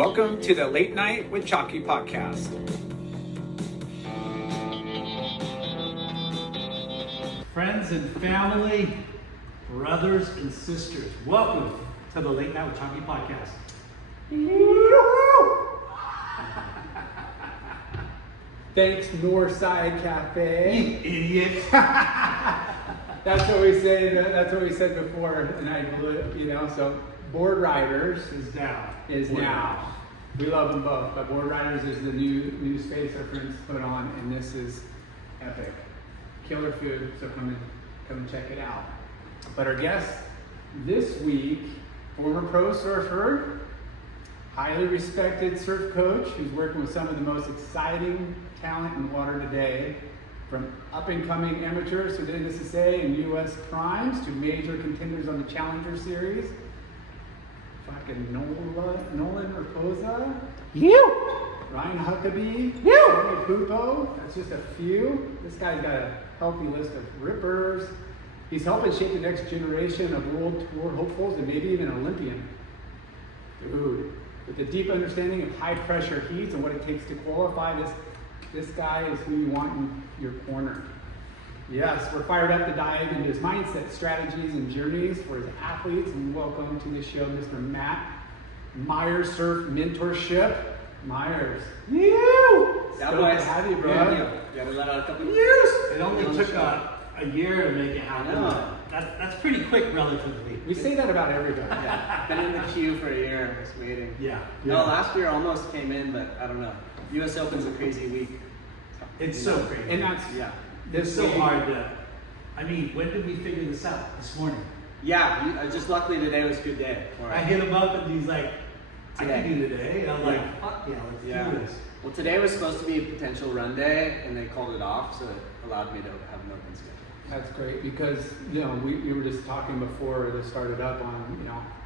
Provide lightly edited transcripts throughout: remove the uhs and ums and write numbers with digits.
Welcome to the Late Night with Chalky podcast. Friends and family, brothers and sisters, welcome to the Late Night with Chalky podcast. Thanks, Northside Cafe. You idiot. That's what we say. That's what we said before, and I, so Board Riders is now. We love them both, but Board Riders is the new space our friends put on, and this is epic, killer food. So come and check it out. But our guest this week, former pro surfer, highly respected surf coach, who's working with some of the most exciting talent in the water today, from up-and-coming amateurs to the NSSA and U.S. primes to major contenders on the Challenger Series. Fucking Nolan Raposa. Ryan Huckabee. Tony Pupo. That's just a few. This guy's got a healthy list of rippers. He's helping shape the next generation of World Tour hopefuls and maybe even Olympian. Dude, with a deep understanding of high-pressure heats and what it takes to qualify, this guy is who you want in your corner. Yes, we're fired up to dive into his mindset, strategies, and journeys for his athletes. And welcome to the show, Mr. Matt Myers, Surf Mentorship. Myers. Stoked to have you, bro. You gotta let out a couple of years. It only took a year to make it happen. That's pretty quick, relatively. We say that about everybody. Yeah, been in the queue for a year, just waiting. Yeah. No, last year almost came in, but I don't know. U.S. Open's a crazy week. It's so crazy. And that's It's so hard to. I mean, when did we figure this out? This morning. Yeah, just luckily today was a good day. I hit him up and he's like, I can do today. And I'm like, fuck yeah, let's do this. Well, today was supposed to be a potential run day, and they called it off, so it allowed me to have an open schedule. That's great because, we were just talking before this started up on,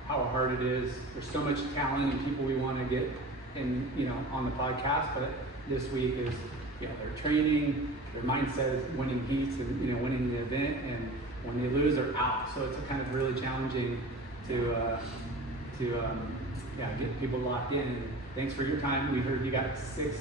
how hard it is. There's so much talent and people we want to get in, on the podcast, but this week is, their training, their mindset is winning heats and, winning the event, and when they lose, they're out. So it's kind of really challenging to get people locked in. And thanks for your time. We heard you got 6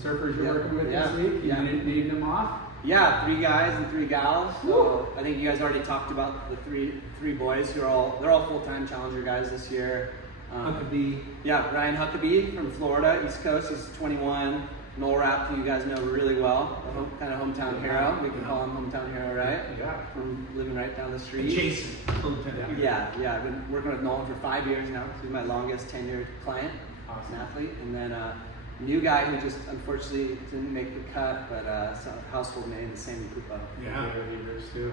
surfers you're working with this week. You named them off? Yeah, 3 guys and 3 gals. So I think you guys already talked about the three boys who are they're all full-time Challenger guys this year. Huckabee. Yeah, Ryan Huckabee from Florida, East Coast. He's 21. Noel Rapp, who you guys know really well, kind of hometown hero. We can call him hometown hero, right? Yeah. From living right down the street. Jason. Hometown. Yeah. I've been working with Nolan for 5 years now. He's my longest tenured client, Awesome. athlete. And then new guy who just unfortunately didn't make the cut, but some household name is Sammy Pupo. Yeah, leaders too.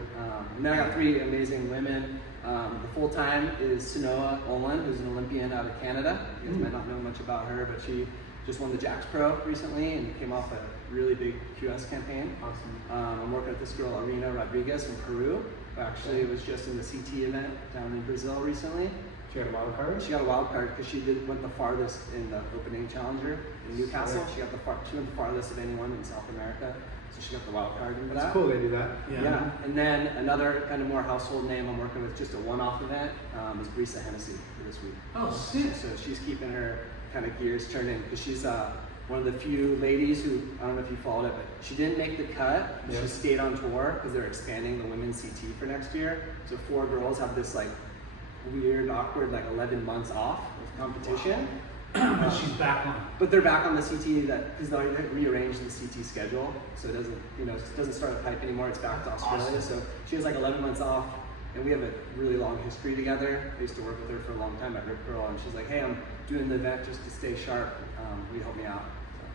And then I got 3 amazing women. The full-time is Sanoa Olympian, who's an Olympian out of Canada. You guys might not know much about her, but she just won the Jacks Pro recently and came off a really big QS campaign. Awesome. I'm working with this girl, Arina Rodriguez from Peru, who actually was just in the CT event down in Brazil recently. She got a wild card? She got a wild card because she went the farthest in the opening Challenger in Newcastle. She went the farthest of anyone in South America, so she got the wild card into that. That's cool they do that. Yeah. And then another kind of more household name I'm working with, just a one-off event, is Brisa Hennessy for this week. Oh, sick. So she's keeping her kind of gears turning because she's one of the few ladies who, I don't know if you followed it, but she didn't make the cut. Yeah. She stayed on tour because they're expanding the women's CT for next year. So 4 girls have this weird, awkward 11 months off of competition. But she's back on. But they're back on the CT because they rearranged the CT schedule, so it doesn't start at Pipe anymore. It's back to Australia. Awesome. So she has 11 months off, and we have a really long history together. I used to work with her for a long time at Rip Curl, and she's like, "Hey, I'm doing the event just to stay sharp. Will you help me out?"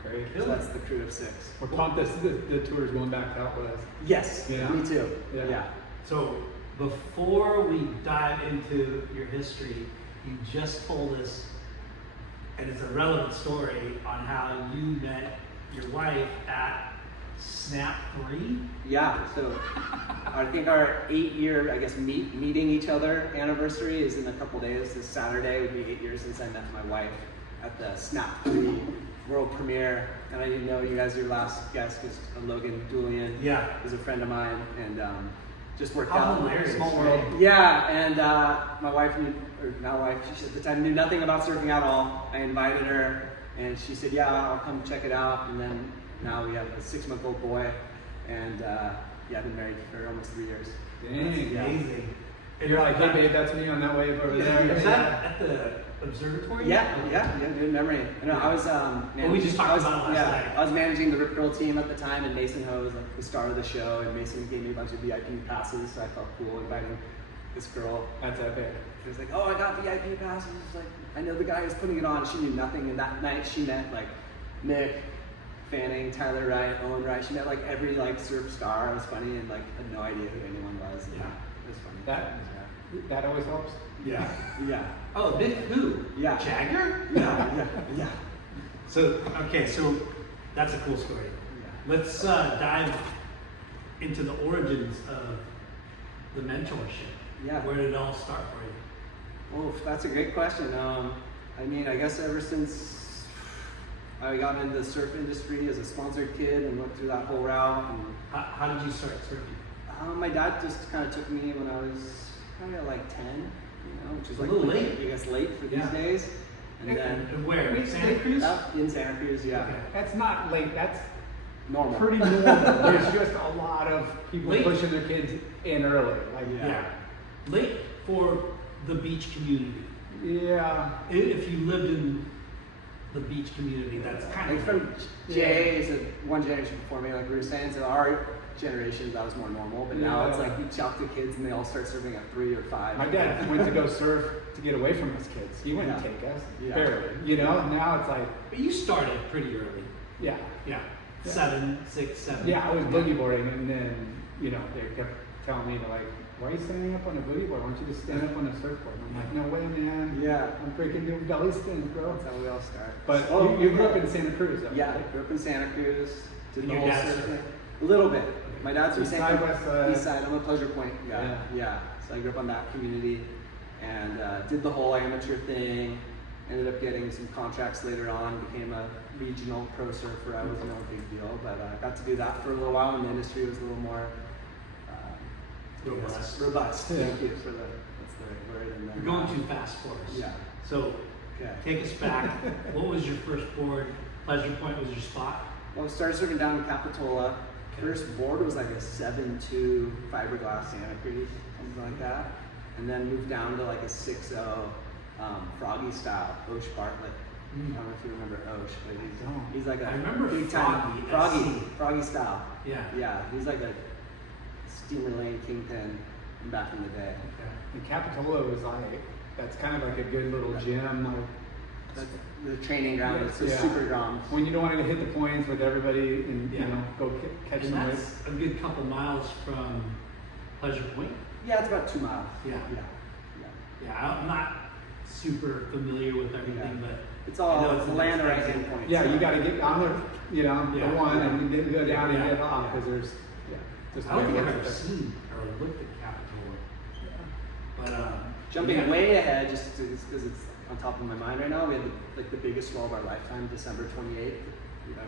Great. So that's the crew of 6. We're pumped the tour's going back out west. Yes. Yeah. Me too. Yeah. So before we dive into your history, you just told us, and it's a relevant story, on how you met your wife at Snap 3? Yeah, so I think our 8-year, meeting each other anniversary is in a couple days. This Saturday would be 8 years since I met my wife at the Snap 3 world premiere. And I didn't know you guys, your last guest was Logan Julian. Yeah. He's a friend of mine, and just worked How out. hilarious, Small right? world. Yeah, and my wife knew, or now wife, she at the time knew nothing about surfing at all. I invited her, and she said, "Yeah, I'll come check it out." And then now we have a 6-month-old boy, and yeah, been married for almost 3 years. Dang. Yeah. Amazing. You're like, hey babe, that's me on that wave over there. Is that at the observatory? Yeah, good memory. I know, I was we just talked about it last night. I was managing the Rip Curl team at the time, and Mason Ho was like the star of the show, and Mason gave me a bunch of VIP passes, so I felt cool inviting this girl. That's epic. She was like, "Oh, I got VIP passes." Like, I know the guy who's putting it on. She knew nothing, and that night she met like Nick, Fanning, Tyler Wright, Owen Wright. She met like every like surf star. It was funny, and like had no idea who anyone was. And, Yeah. it was funny. That always helps. Yeah. Yeah. Oh, Nick who? Yeah. Jagger? Yeah. So, okay, so that's a cool story. Yeah. Let's dive into the origins of the mentorship. Yeah. Where did it all start for you? Oh, that's a great question. I mean, I guess ever since I got into the surf industry as a sponsored kid and went through that whole route, and How did you start surfing? my dad just kind of took me when I was probably like 10, which is A like little late. I guess late for these Yeah. days. And then And where? Wait, Santa Cruz? in Santa Cruz, yeah, Okay. That's not late. That's normal. pretty normal. There's just a lot of people Late. pushing their kids in early. Like, Yeah. Late for the beach community. yeah. If you lived in the beach community, that's kind Like of from Jay, so one generation before me, like we were saying, so our generation that was more normal, but now it's Yeah. like you talk to kids and they all start serving at 3 or 5. My dad went to go surf to get away from his kids. He wouldn't Yeah. take us. Yeah. Barely. Now it's like, But you started pretty early. yeah. Yeah. Yeah. 7, 6, 7. Yeah, I was boogie boarding, and then they kept telling me like, "Why are you standing up on a boogie board? Why don't you just stand up on a surfboard?" And I'm like, "No way, man. Yeah. I'm freaking doing belly spins, bro." That's how we all start. But Oh, you grew up in Santa Cruz, though, Yeah, I right? grew up in Santa Cruz. Did And the your whole dad's surf from- thing. A little bit. My dad's from East Santa side, Cruz. west side? East side. I'm a Pleasure Point guy. Yeah. Yeah. So I grew up on that community and did the whole amateur thing. Ended up getting some contracts later on. Became a regional pro surfer. I was no big deal, but got to do that for a little while. And the industry was a little more Robust. Robust. Yeah. Thank you for that's the right word. And then, You're going too fast for us. Yeah. So Okay. take us back. What was your first board? Pleasure Point was your spot? Well, I started surfing down in Capitola. First board was like a 7.2 fiberglass Santa Cruz, something like that. And then moved down to like a 6.0 Froggy style, Osh Bartlett. I don't know if you remember Osh, but he's like a I remember big Froggy, time SC. Froggy style. Yeah. Yeah, he's like a steamer lane kingpin back in the day. Okay. And Capitola was like, that's kind of like a good little gym. Like, That's the training ground. It's a Yeah. super ground. when you don't want to hit the points with everybody and Yeah. go catch And them that's with. a good couple miles from Pleasure Point. Yeah, it's about 2 miles. Yeah. Yeah. Yeah, I'm not super familiar with everything, Yeah. but It's I all know it's it's the land an right expensive- hand point. Yeah, so- you got to get on the, Yeah. the one, and then go down Yeah. and get off Yeah. because there's, just I don't think the I've way ever it is. seen or looked at Capitola. But Jumping yeah. way ahead, just because it's on top of my mind right now, we had the biggest swell of our lifetime, December 28th.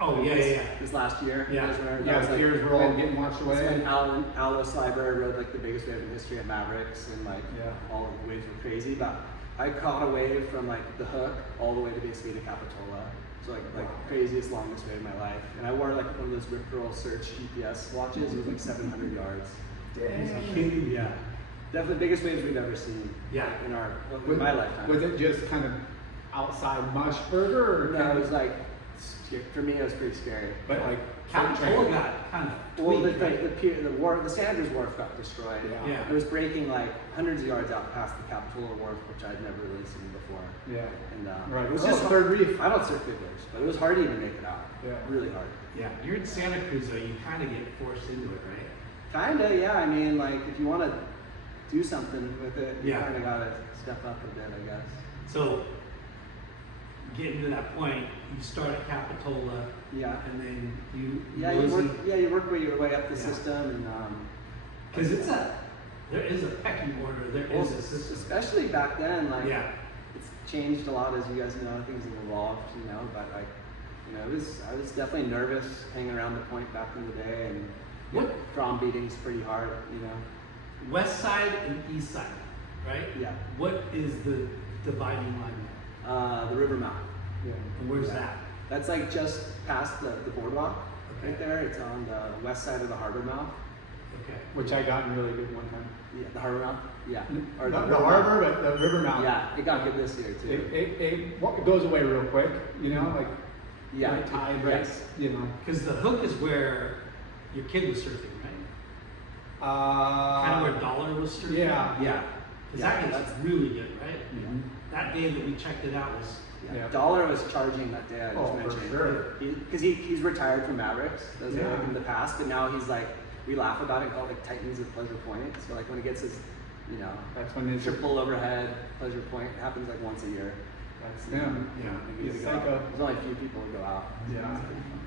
Oh, yeah, this, yeah. This last year. Yeah. You guys remember? Yeah, That was the piers were all when- getting washed that's when away. Al Sliber rode like the biggest wave in history at Mavericks, and like Yeah. all of the waves were crazy. But I caught a wave from like the hook all the way to basically to Capitola. So like craziest, longest wave of my life. And I wore like one of those Rip Curl Search GPS watches. It was like 700 yards. Dang. Yeah. Definitely the biggest waves we've ever seen. Yeah. In our Was- in my lifetime. Was it just kind of outside mush burger, or No, kind it of, was like for me it was pretty scary. but like Capitola got kind of Well, tweaked, the right? pier, the Sanders Wharf got destroyed. Yeah. Yeah. It was breaking like hundreds of yards out past the Capitola Wharf, which I'd never really seen before. yeah, And right. it was Oh, just third reef. I don't surf big waves, but it was hard to even make it out. Yeah. Really hard. Yeah, you're in Santa Cruz, though. You kind of get forced into it, right? Kinda, yeah. I mean, like if you want to do something with it, you Yeah. kind of gotta step up a bit, I guess. So, getting to that point, you start at Capitola, Yeah. and then you Yeah, you work your way up the Yeah. system, and because there is a pecking order. There well, is a system. especially back then, like Yeah, it's changed a lot, as you guys know. Things have evolved, but like, I was definitely nervous hanging around the point back in the day, and What? drum beating's pretty hard, West side and east side, right? Yeah. What is the dividing line? The river mouth. Yeah. And where's Yeah. that? That's like just past the boardwalk Okay. right there. It's on the west side of the harbor mouth. Okay. Which I got really good one time. Yeah, the harbor mouth. Yeah. Or Not river the mouth. harbor, but the river mouth. Yeah, it got good this year too. It goes away real quick, you know, like Yeah. like tide Yes. breaks, you know. Because the hook is where your kid was surfing, right? Kind of where Dollar was surfing. yeah. Yeah. Because Yeah, that gets really good, right? Mhm. That day that we checked it out was. Yeah. Yeah. Dollar was charging that day. I just Oh, for mentioned. sure. Because he's retired from Mavericks, does it Yeah. in the past, but now he's like, we laugh about it and call it like Titans of Pleasure Point. So like when he gets his, you know, That's when it's triple overhead Pleasure Point, it happens like once a year. That's him. Yeah. Like, He's go out. psycho. There's only a few people who go out. Yeah.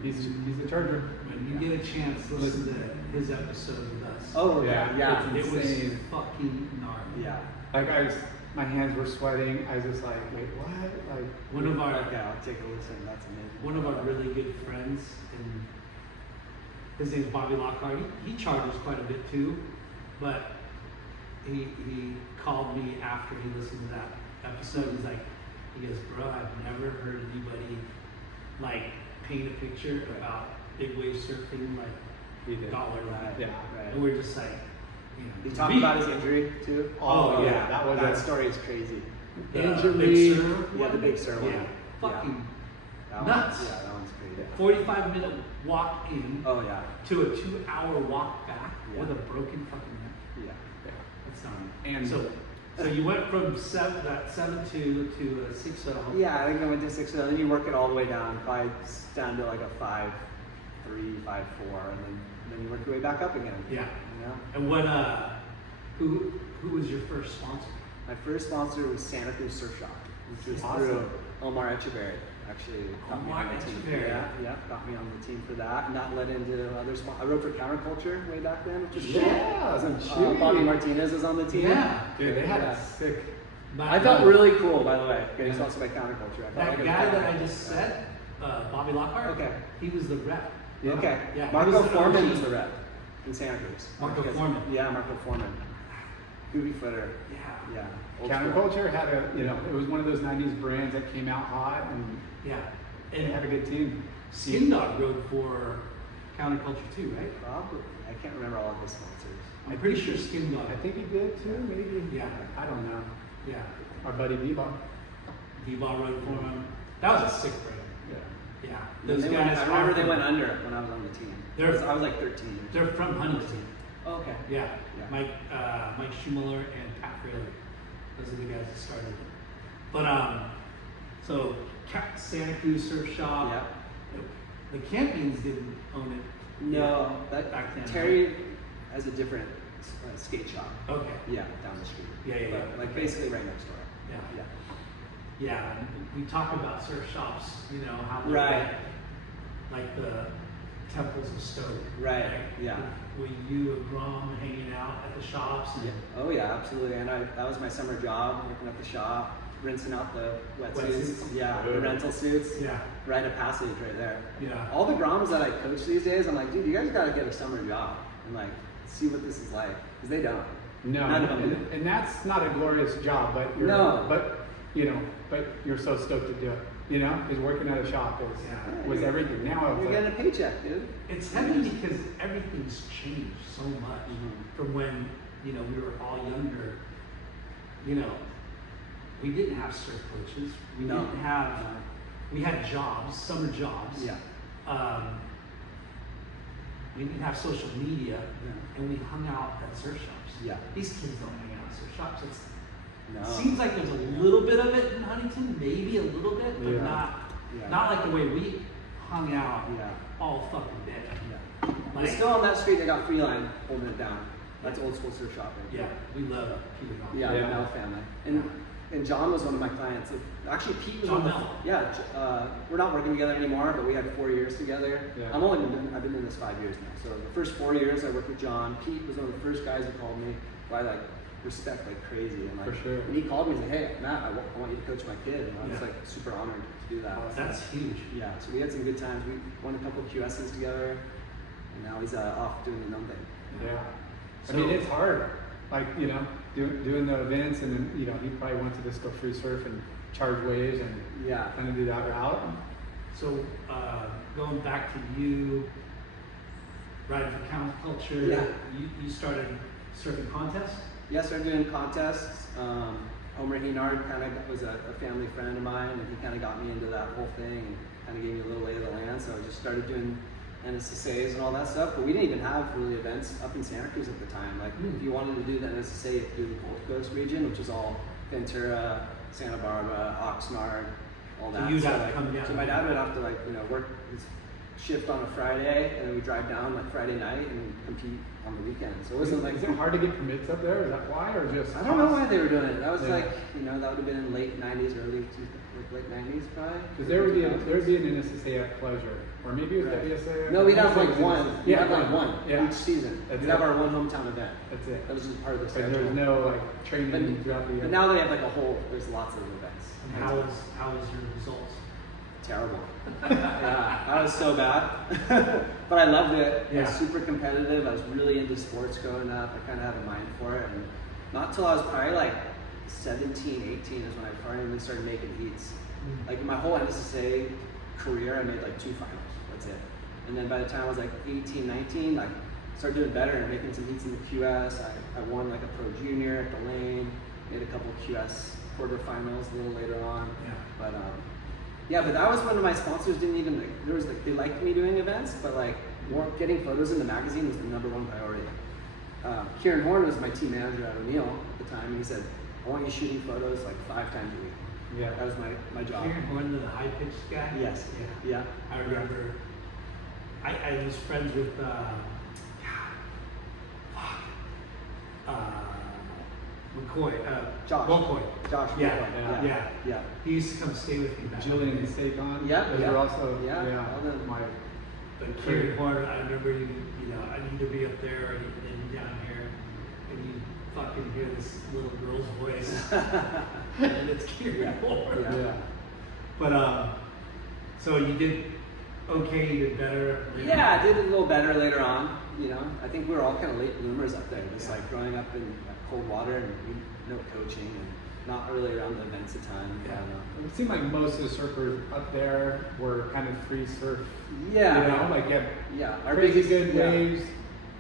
He's the charger. When you get a chance, listen to his episode with us. Oh Yeah, yeah, yeah. it's It was insane. fucking gnarly. Yeah. Like my hands were sweating. I was just like, wait, what? Like, One of our Okay, I'll take a listen. That's amazing. one of our really good friends, and his name's Bobby Lockhart. He charges quite a bit too, but he called me after he listened to that episode. He's like, he goes, bro, I've never heard anybody like paint a picture about big wave surfing like he did. Dollar. Right. Yeah. Right. And we're just like, you know, Did you talk we- about his injury too? Oh, yeah, that was that a- story is crazy. the Injury. Big Sur Yeah, the one? Big Sur one. Yeah, fucking That nuts. One, yeah, that one's crazy. 45-minute walk in Oh yeah. to a 2-hour walk back Yeah. with a broken fucking neck. Yeah. That's not. And- so you went from 7.2 to a 6.0. Yeah, I think I went to 6, and then you work it all the way down, probably down to like a 5.3, 5.4, and then you work your way back up again. Yeah. You know? And what? Who was your first sponsor? My first sponsor was Santa Cruz Surf Shop, which was Awesome. through Omar Echeverry. Actually, got me Omar on the team. Echeverry. Yeah, got me on the team for that, and that led into other sponsors. I wrote for Counterculture way back then, which was cool. Yeah, that's Bobby Martinez was on the team. Yeah. Dude, they had Yeah. a sick. I felt really cool, by the way, getting Yeah. sponsored by Counterculture. I felt That like a guy bad that I guy. just said, Bobby Lockhart. Okay. He was the rep. Okay. Yeah, Marco he was the Foreman OG. was the rep in Santa Cruz. Marco Because- Foreman. Yeah, Marco Foreman. Goofy footer. Yeah. Yeah. old school. Counterculture had it was one of those 90s brands that came out hot and Yeah. they And had a good team. Skin Dog rode for Counterculture too, right? Probably. I can't remember all of his sponsors. I'm pretty sure Skin Dog. I think he did too, maybe. Yeah. I don't know. Yeah. Our buddy Bebop. D-Ball rode for him. That was a sick brand. Yeah. Yeah. And Those they guys. went, I remember are they from- went under when I was on the team. I was like 13. They're from Huntington. Oh, okay. Yeah. Yeah. Mike Schumiller and Pat Fraley. Those are the guys that started it. But so Santa Cruz Surf Shop. Yeah. The Campions didn't own it. No, that Back then, Terry has a different skate shop. Okay. Yeah, down the street. Yeah, yeah, But, yeah. like basically right next door. Yeah. Yeah. Yeah, and we talk about surf shops, you know, how they're Right. like the temples of Stoke. Right, yeah. With you and Grom hanging out at the shops. And Yeah. Oh yeah, absolutely. And that was my summer job, working at the shop, rinsing out the wetsuits. Wetsuits. Yeah, the Good. rental suits. Yeah. Rite of passage right there. Yeah. All the Groms that I coach these days, I'm like, dude, you guys gotta get a summer job and like see what this is like, because they don't. No, None of them do. and that's not a glorious job, but No. but you're so stoked to do it. You know, because working at a shop Yeah. was everything. Now it's You're like, getting a paycheck, dude. It's heavy because everything's changed so much Mhm. from when, you know, we were all younger. You know, we didn't have surf coaches. We No. didn't have, we had jobs, summer jobs. Yeah. We didn't have social media, Yeah. and we hung out at surf shops. Yeah. These kids don't hang out at surf shops. No. It seems like there's a little bit of it in Huntington, maybe a little bit, but Yeah. Yeah. not like the way we hung out Yeah. all fucking day. Yeah. But Like, still on that street, they got Freeline holding it down. That's old school surf shopping. yeah, we love keeping on. Yeah, Yeah. the Mel family. And John was one of my clients. Actually, Pete was John one of Mel. Yeah, we're not working together anymore, but we had 4 years together. Yeah. I've been doing this 5 years now. So the first 4 years I worked with John. Pete was one of the first guys who called me, who I like respect like crazy. And like, For sure. And he called me and said, "Hey, Matt, I want you to coach my kid." And I was Yeah. like super honored to do that. That's huge. Yeah, so we had some good times. We won a couple of QSs together, and now he's off doing his own thing. yeah. So- I mean, it's hard. like, you know, doing the events, and then, you know, he probably went to just go free surf and charge waves and Yeah. kind of do that route. So going back to you riding for counterculture, Yeah. you started surfing contests? Yeah, started doing contests. Homer Henard kind of was a family friend of mine, and he kind of got me into that whole thing and kind of gave me a little lay of the land. So I just started doing NSSAs and all that stuff. But we didn't even have really events up in Santa Cruz at the time. Like if you wanted to do the NSSA, you had to do the Gold Coast region, which is all Ventura, Santa Barbara, Oxnard, all that. So you'd have to like, come down. So my dad would have to like, you know, work his shift on a Friday, and then we drive down like Friday night and compete on the weekend. So it wasn't like Is it hard to get permits up there? Is that why, or just? I don't know why they were doing it. That was Yeah. like, you know, that would have been in late 90s, late 90s probably. Because there would be an NSSA at Pleasure, or maybe it was Right. WSA. No, we'd have like Yeah, one. We'd have like one Yeah. each season. That's We'd it. have our one hometown event. That's it. That was just part of the Because schedule. there's no like training But- throughout the year. But now they have like a whole, there's lots of events. And how was your results? Terrible. Yeah, I was so bad. But I loved it. It was Yeah. super competitive. I was really into sports growing up. I kind of had a mind for it. And not till I was probably like 17, 18 is when I finally started making heats. Like in my whole NSSA career, I made like 2 finals. That's it. And then by the time I was like 18, 19, like started doing better and making some heats in the QS. I won like a pro junior at the lane, made a couple of QS quarterfinals a little later on. Yeah. But yeah, but that was when my sponsors didn't even like, there was like, they liked me doing events, but like more getting photos in the magazine was the #1 priority. Kieran Horn was my team manager at O'Neill at the time, and he said, I want you shooting photos like 5 times a week. Yeah. That was my job. Kieran Horn, the high pitched guy? Yes. Yeah. Yeah. I remember I was friends with McCoy, Josh. McCoy. Josh. Yeah, McCoy. yeah. Yeah. He used to come stay with me back in the Julian day. and Saquon. Yeah, Those yeah. are also Yeah, all them. my But Kieran Horn, I remember you know, I need to be up there and down here, and you fucking hear this little girl's voice, and it's Kieran Horn. Yeah. But so you did okay, you did better. Yeah, I did a little better later on. You know, I think we were all kind of late bloomers up there. Just Yeah. like growing up in cold water and no coaching and not really around the events at the time. Yeah. It seemed like most of the surfers up there were kind of free surf. Yeah. You know, like you had Yeah. crazy good yeah. waves,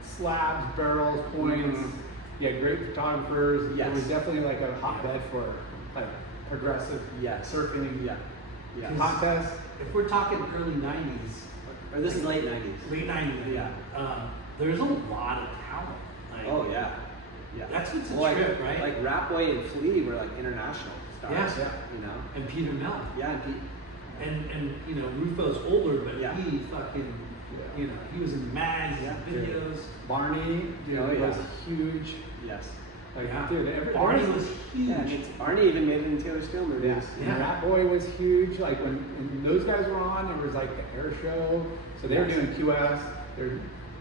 slabs, barrels, points. Mhm. You had great photographers. It Yes. was definitely like a hotbed for like progressive Yes. surfing Yeah. Yeah. contests. If we're talking early '90s, Or this is late 90s. late '90s, Yeah. there's a lot of talent. Like, Oh yeah. Yeah. That's what's a Well, trip, right? Like Rapway and Flea were like international stars. Yeah. You know. And Peter Mellon. Yeah. And And you know, Rufo's older, but Yeah. he fucking, Yeah. you know, he was in mags, Yeah. videos. Barney, dude, Oh, yeah. was huge. yes. Like, Yeah. dude, Barney was huge. Yeah. And Arnie even made it in Taylor Steele movies. Yeah. Yeah. And Rat Boy was huge. Like when those guys were on, there was like the air show. So they were Yes. doing QS. They're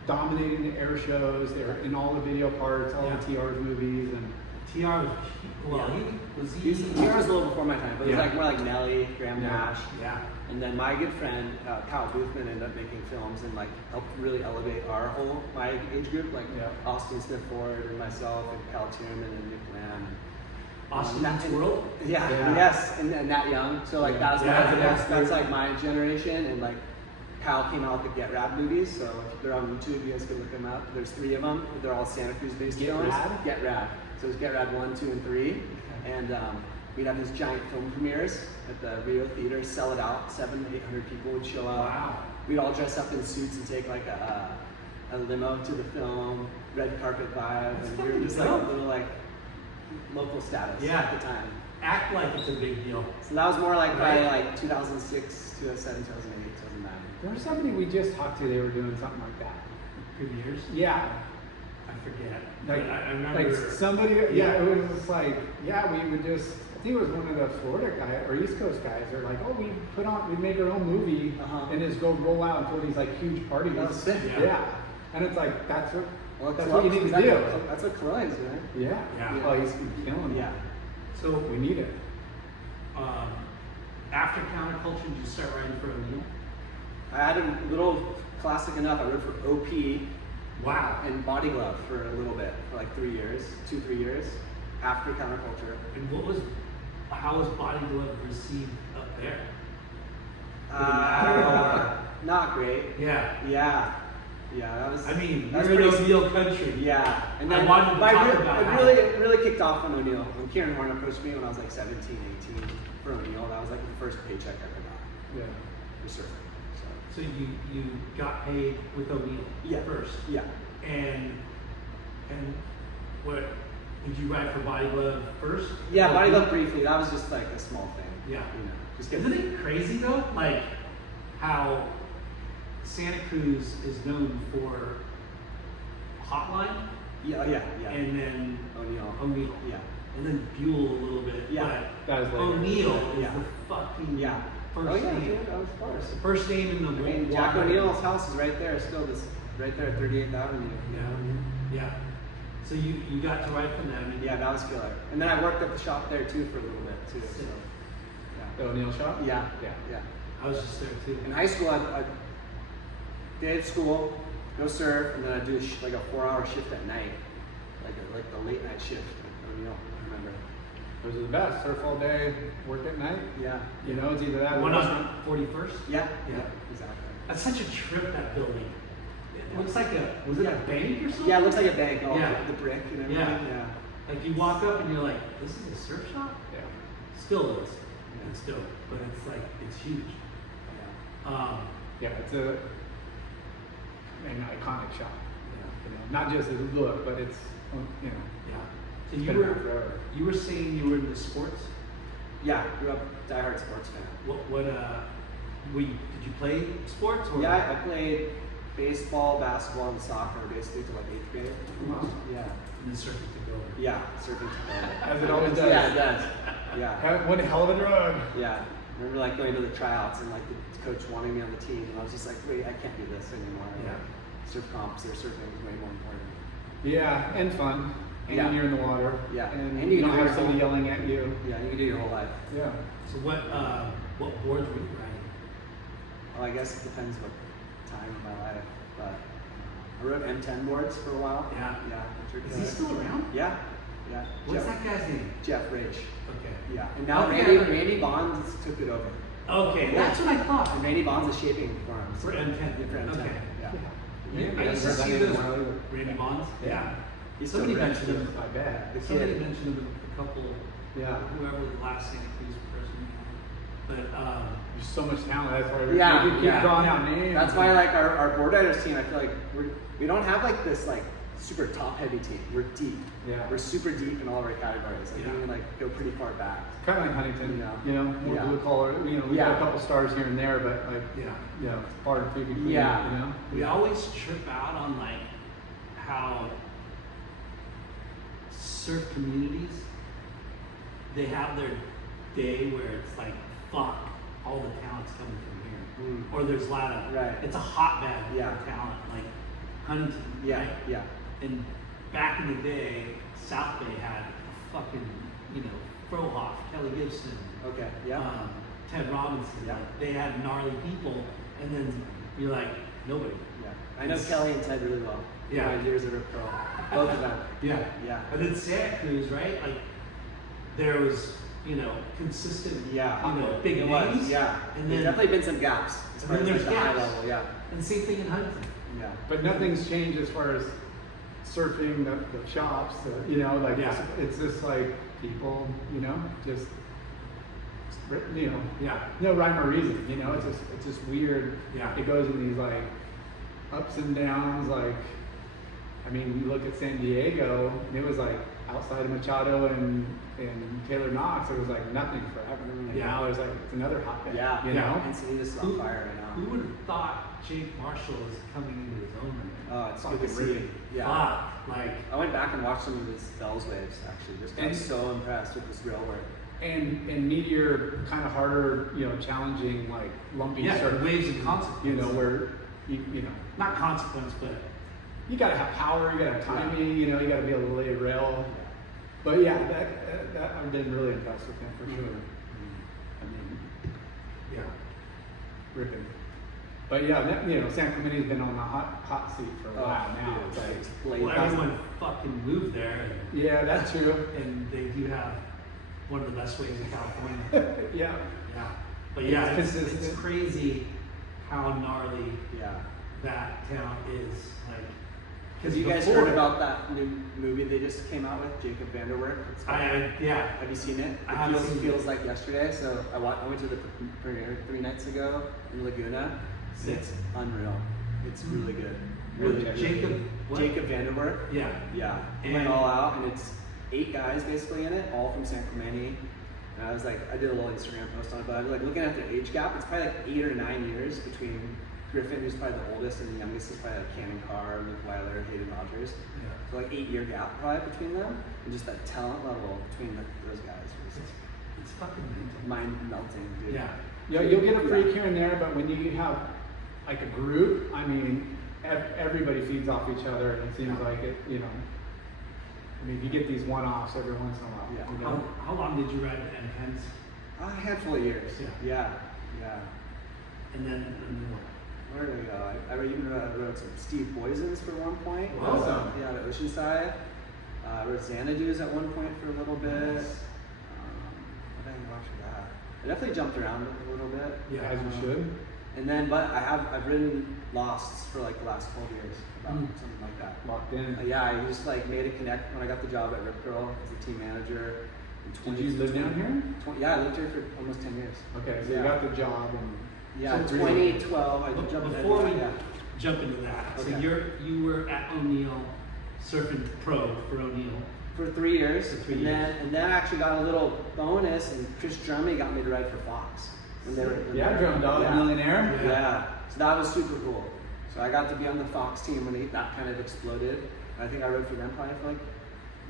dominating the air shows. They were in all the video parts, all Yeah. the TR's movies, and TR was, well, Yeah. he was TR was a little before my time, but it was Yeah. like more like Nelly, Graham Yeah. Nash. Yeah. And then my good friend Kyle Boothman ended up making films and like helped really elevate my age group, like Yeah. Austin Smith Ford and myself and Cal Tierman and Nick Lamb. Austin Nat- Meets World? Yeah, Yeah. yes, and Nat Young. So like Yeah. that's like my generation, and like Kyle came out with the Get Rad movies. So if they're on YouTube, you guys can look them up. There's 3 of them. They're all Santa Cruz based Get films. Rad? Get Rad. So it's Get Rad 1, 2, and 3. And we'd have these giant film premieres at the Rio Theater, sell it out. 700-800 people would show up. Wow. We'd all dress up in suits and take like a limo to the film, red carpet vibe, That's and we were fucking just like dope. a little like local status Yeah. at the time. Act like it's a big deal. So that was more like probably Right. like 2006, 2007, 2008, 2009. there was somebody we just talked to. They were doing something like that. Premieres? Yeah, I forget. like But I remember. like somebody. Yeah, it was just like we would just. I think it was one of the Florida guys or East Coast guys. They're like, oh, we make our own movie Uh-huh. and just go roll out and throw these like huge parties. That's sick. Yeah. And it's like that's what Well, what you need to do. That's what Cologne doing. Yeah. Yeah. Oh, he's been killing it. Yeah. So, We need it. after counterculture, did you start writing for O'Neill? I had a little classic enough. I wrote for OP, Wow. and body glove for a little bit, for like 3 years, 2-3 years, after counterculture. And how was body glove received up there? Not great. Yeah. Yeah, that was. I mean, that was you're in pretty- O'Neill country. Yeah, and I then wanted to but talk it about how- it really kicked off when O'Neill. When Kieran Horn approached me when I was like 17, 18 for O'Neill, that was like the first paycheck I ever got Yeah. for surfing. So you got paid with O'Neill Yeah. first. Yeah. And what did you ride for body glove first? Yeah, body glove briefly. That was just like a small thing. Yeah. You know, just Isn't it crazy though? Like how Santa Cruz is known for Hotline Yeah. and then O'Neill. Yeah. and then Buell a little bit. Yeah. That was But later. O'Neill is Yeah. the fucking Yeah. first Oh yeah, name. dude, of course. The first name in the I mean, water. Jack O'Neill's house is right there. Still, this right there at 38th Avenue. Yeah. So you got to ride for them. And Yeah, that was killer. And then I worked at the shop there too for a little bit too. So, The O'Neill shop? yeah. Yeah. Yeah. I was just there too. In high school, I did school, go surf, and then I'd do like a 4-hour shift at night, like the late night shift. At O'Neill, I remember. Those are the best. Surf all day, work at night. Yeah. You know, it's either that or One this on 41st. Yeah. Yeah. Exactly. That's such a trip, that building. It looks like was it a bank or something? Yeah, it looks like a bank. All Yeah. the brick and everything. Yeah. Yeah. Like you walk up and you're like, this is a surf shop? Yeah. Still is. It's dope, but it's like, it's huge. Yeah, it's an iconic shop. You know, not just its look, but it's, you know, Yeah. So it's you been around forever. were saying you were into sports? Yeah, grew up diehard sports fan. Did you play sports or? Yeah, I played baseball, basketball, and soccer basically till like 8th grade. Wow. Yeah. And then surfing to go. Yeah, surfing together. As it always does. Yeah, it does. Yeah. One hell of a drug. Yeah. I remember like going to the tryouts and like the coach wanting me on the team, and I was just like, wait, I can't do this anymore. Yeah. Surf comps or surfing is way more important. Yeah, and fun. And Yeah. you're in the water. Yeah. And, And you you don't do have your somebody whole- yelling at you. Yeah, you can do your whole life. Yeah. So what boards were you riding? Well, I guess it depends what time of my life, but I rode M10 boards for a while. Yeah. Yeah. Is he still around? Yeah. Yeah. What's Jeff, that guy's name? Jeff Rage. Okay. Yeah. And now Okay. Randy Bonds took it over. Okay, Yeah. that's what I thought. And Randy Bonds is shaping for him. For M10. Yeah, for M10. Okay. Yeah. Yeah, I used to haven't see heard those. that anymore. Randy Bonds? Yeah. He's Somebody still mentioned him. I bet. The Somebody kid. mentioned him a couple, Yeah. whoever the last Santa Cruz person we had. But, There's so much talent. That's why Yeah, we keep yeah. drawing out names. That's why like our board riders team, I feel like we don't have like this like super top heavy team. We're deep. Yeah. We're super deep in all of our categories. Like Yeah. we can like go pretty far back. Kind of like Huntington. You know, more Yeah. blue collar. You know, we got Yeah. a couple stars here and there, but like, yeah. you know, it's hard to figure. Yeah. You know. We always trip out on like how surf communities, they have their day where it's like, fuck, all the talent's coming from here. Mm. Or there's a lot of, Right. it's a hotbed Yeah. for talent, like Huntington, Yeah. right? Yeah. And back in the day, South Bay had a fucking, Frohoff, Kelly Gibson, Okay. Yeah. Ted Robinson. Yeah. Like, they had gnarly people, and then you're like, nobody. Yeah. I know Kelly and Ted really well. Yeah. My years at Rip Pro. Both of them. Yeah. Yeah. And then Santa Cruz, right? Like, there was, consistent, Yeah. big It names. was. Yeah. And There's then, definitely been some gaps as and far then as like there's the high gaps. level. Yeah. and same thing in Huntington. Yeah. But nothing's changed as far as surfing, the shops, like Yeah. it's just like people, just Yeah. no rhyme or reason, it's just weird. Yeah. It goes in these like ups and downs. Like, I mean, you look at San Diego, and it was like outside of Machado and Taylor Knox, it was like nothing forever. And Yeah. now there's like it's another hotbed. Yeah. You know. And Salinas is on fire right now. Who would have thought Jake Marshall is coming into his own right now? Oh, it's good to Fucking see. ripping. Yeah. Fuck, like, I went back and watched some of his Bells waves actually. Just got And- so impressed with this rail work. And Meteor kind of harder, challenging like lumpy yeah, surf. waves and consequence. Where you know Not consequence, but you gotta have power, you gotta have timing, you gotta be able to lay a rail. But yeah, that I've been really impressed with him for sure. I mean, yeah. ripping. But yeah, San Clemente's been on the hot seat for a while now. Dude, It's it's like, late. Well, everyone fucking moved there, yeah, that's true. and they do have one of the best waves in California. Yeah. Yeah. But yeah, It's it's consistent. crazy how gnarly Yeah. that town is. Like, Have you guys heard about that new movie they just came out with, Jacob Vanderwerk? It's called- Yeah. Have you seen it? I It haven't feels, seen it. feels like yesterday. So I went to the premiere 3 nights ago in Laguna. Sick. It's unreal. It's really good. Really, Jacob, good. what? Jacob Vanderwerk. Yeah. Yeah. He And- went all out, and it's 8 guys basically in it, all from San Clemente. And I was like, I did a little Instagram post on it, but I was like looking at their age gap. It's probably like 8 or 9 years between Griffin, who's probably the oldest, and the youngest is probably like Cannon Carr, Luke Weiler, Hayden Rogers. Yeah. So like 8-year gap probably between them, and just that talent level between those guys was It's fucking mental. mind melting, dude. Yeah. Yeah, you'll get a freak here and there, but when you have like a group, I mean, everybody feeds off each other, and it seems like it, I mean, you get these one-offs every once in a while. Yeah. You know? How long did you ride at Intense? A handful of years. Yeah. Yeah. And then what? Where did we go? I even rode some Steve Boisens for one point. Awesome. Yeah, the Oceanside. I rode Xanadu's at one point for a little bit. What did I go after that? I definitely jumped around a little bit. Yeah. As you should. And then, but I've ridden Losts for like the last 12 years, about something like that. Locked in. Yeah, I just like made a connect when I got the job at Rip Curl as the team manager. In Did you live down here? Yeah, I lived here for almost 10 years. Okay, so Yeah. you got the job and Yeah, so 2012, I But jumped before we yeah. jump into that, so Okay. you were at O'Neill, surfing pro for O'Neill. For 3 years, For 3 and then I actually got a little bonus, and Chris Drummond got me to ride for Fox. When they were, yeah, Drum Dog yeah. Millionaire. Yeah, so that was super cool. So I got to be on the Fox team when that kind of exploded. I think I rode for them probably for like,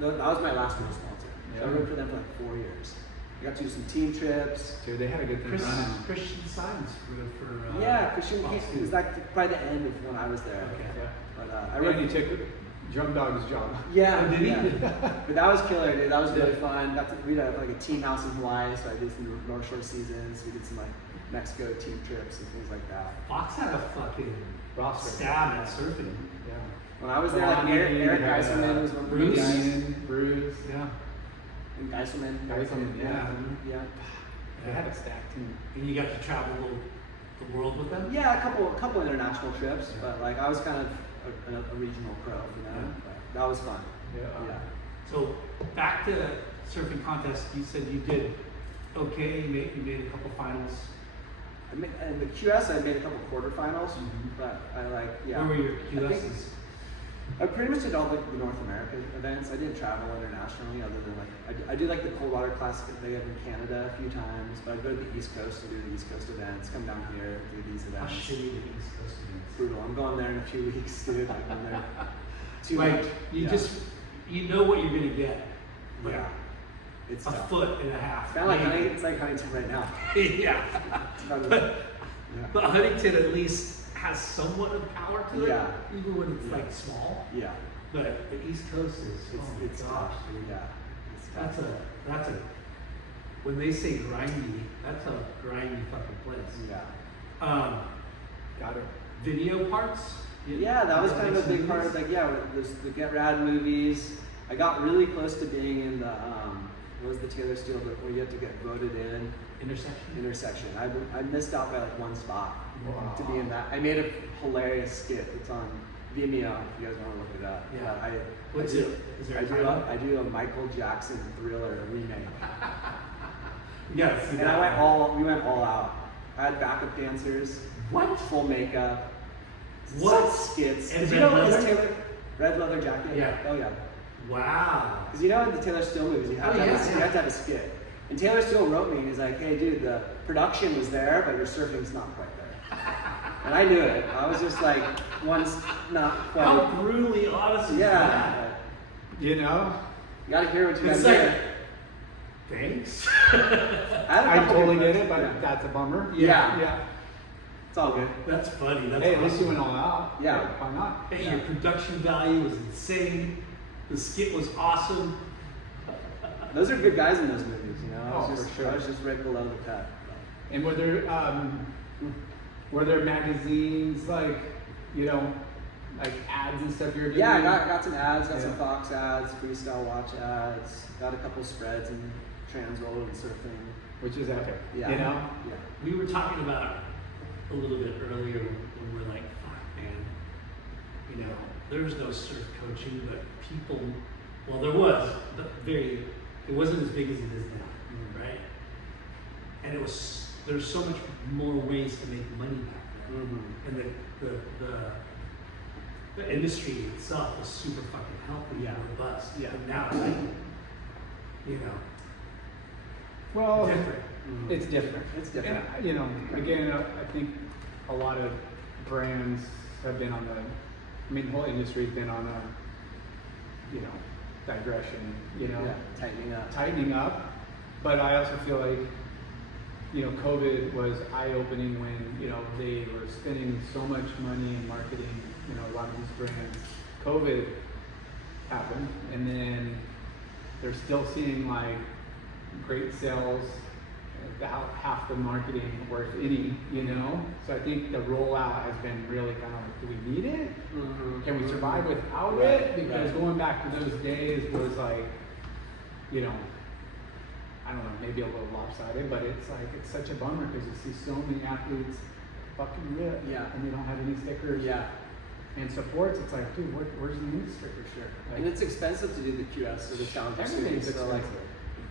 that was my last real sponsor. So I Yeah. rode for them for like 4 years. I got to do some team trips. Dude, they had a good thing running. Christian Simons rode for Yeah, Christian, Fox it was too. like probably the end of when I was there. Okay. Yeah. But I And rode you took Drum Dog's job. Yeah, Oh, did he? yeah. But that was killer, dude. That was really fun. We had like a team house in Hawaii, so I did some North Shore seasons. We did some like Mexico team trips and things like that. Fox had a fucking Roster. stab at surfing. Yeah. When I was there, like Eric Geiselman was one of the Bruce. guys. Ian, Bruce. Yeah. And Geiselman. Geiselman, yeah. Yeah. They had a stacked team. And you got to travel the world with them? Yeah, a couple international trips, but like I was kind of a regional pro for them. But that was fun. Yeah. Yeah. So back to surfing contest, you said you did okay, you made a couple finals. In the QS, I made a couple quarterfinals, Mhm. but I like, yeah. Where were your I think- QSs? I pretty much did all the North American events. I didn't travel internationally other than like, I do like the Coldwater Classic that they have in Canada a few times, but I go to the East Coast and do the East Coast events, come down here, do these How events. shitty the East Coast is. Brutal. I'm going there in a few weeks, dude. Like, I'm there. Like, you yeah. just, you know what you're gonna get. Like, Yeah. It's a tough. foot and a half. It's kind of like maybe. it's like Huntington right now. Yeah. It's about But, yeah. but Huntington at least has somewhat of power to it, Yeah. even when it's Yeah. like small. Yeah. But the East Coast is, It's oh my tough. gosh, dude. Yeah. It's tough. That's a, when they say grindy, that's a grindy fucking place. Yeah. Got it. Video parts? Yeah, that was kind of a big movies? part of like, yeah, the Get Rad movies. I got really close to being in the, what was the Taylor Steele book where you have to get voted in? Intersection. I missed out by like one spot Wow. to be in that. I made a hilarious skit. It's on Vimeo if you guys want to look it up. Yeah. But What's it? Is there a title? I do a Michael Jackson Thriller remake. Yes. And we went all out. I had backup dancers, What? full makeup, What? skits. And 'Cause red it's leather? Taylor, red leather jacket. Yeah. Oh yeah. Wow. Because you know in the Taylor Steele movies, you have, Oh, to, have yeah. you have to have a skit. And Taylor Steele wrote me and he's like, hey dude, the production was there, but your surfing's not quite there. And I knew it. I was just like, one's not How quite. brutally honest is that? Yeah. You know, You gotta hear what you gotta It's like, hear. thanks. I had a I couple totally good get it, but friends. Yeah. that's a bummer. Yeah. Yeah. It's all good. That's funny. That's Hey, at least you awesome. went all out. Yeah. Why not? Hey, Yeah. your production value was insane. The skit was awesome. Those are good guys in those movies, you know. Oh, for sure. I was just right below the cut. And were there were there magazines like, you know, like ads and stuff you're doing? Yeah, I got some ads, got Yeah. some Fox ads, freestyle watch ads, got a couple spreads and transroll and surfing. Which is epic, Yeah. you know? Yeah. We were talking about a little bit earlier when we're like, fuck, man, you know, there's no surf coaching, but people, well, there was, but it wasn't as big as it is now, right? And there's so much more ways to make money back then. Mm-hmm. And the industry itself was super fucking healthy and robust. Yeah. And now it's like, you know, Well, different. it's different. It's different. And, you know, again, I think a lot of brands have been on the whole industry's been on a, you know, digression, you know, Yeah, tightening up. But I also feel like, you know, COVID was eye-opening when, you know, they were spending so much money in marketing, you know, a lot of these brands. COVID happened, and then they're still seeing like great sales, about half the marketing, or if any, you know? So I think the rollout has been really kind of like, do we need it? Mm-hmm. Can we survive without Right, it? Because right. going back to those days was like, you know, I don't know, maybe a little lopsided, but it's like, it's such a bummer because you see so many athletes fucking rip, Yeah. and they don't have any stickers. Yeah, And supports, it's like, dude, where's the new sticker? for sure. Like, And it's expensive to do the QS or the Challenger everything's series. So like, expensive.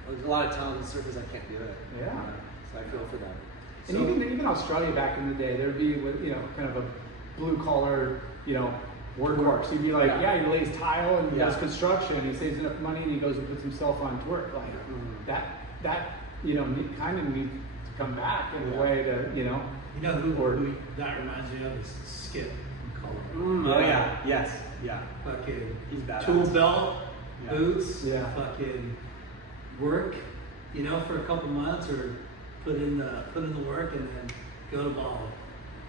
there's a lot of talented surfers that can't do it. Yeah. So I feel for them. And even Australia back in the day, there'd be, you know, kind of a blue collar, you know, workhorse. He'd be like, Yeah. he lays tile and Yeah. does construction. He saves enough money and he goes and puts himself on tour. Like Mhm. that, you know, kind of needs to come back in a Yeah. way to, you know. You know who that reminds me of is Skip McCullough. Oh yeah, yes, yeah. Fucking He's badass. tool belt, Yeah. boots, Yeah. fucking work, you know, for a couple months, or put in the work and then go to Bali.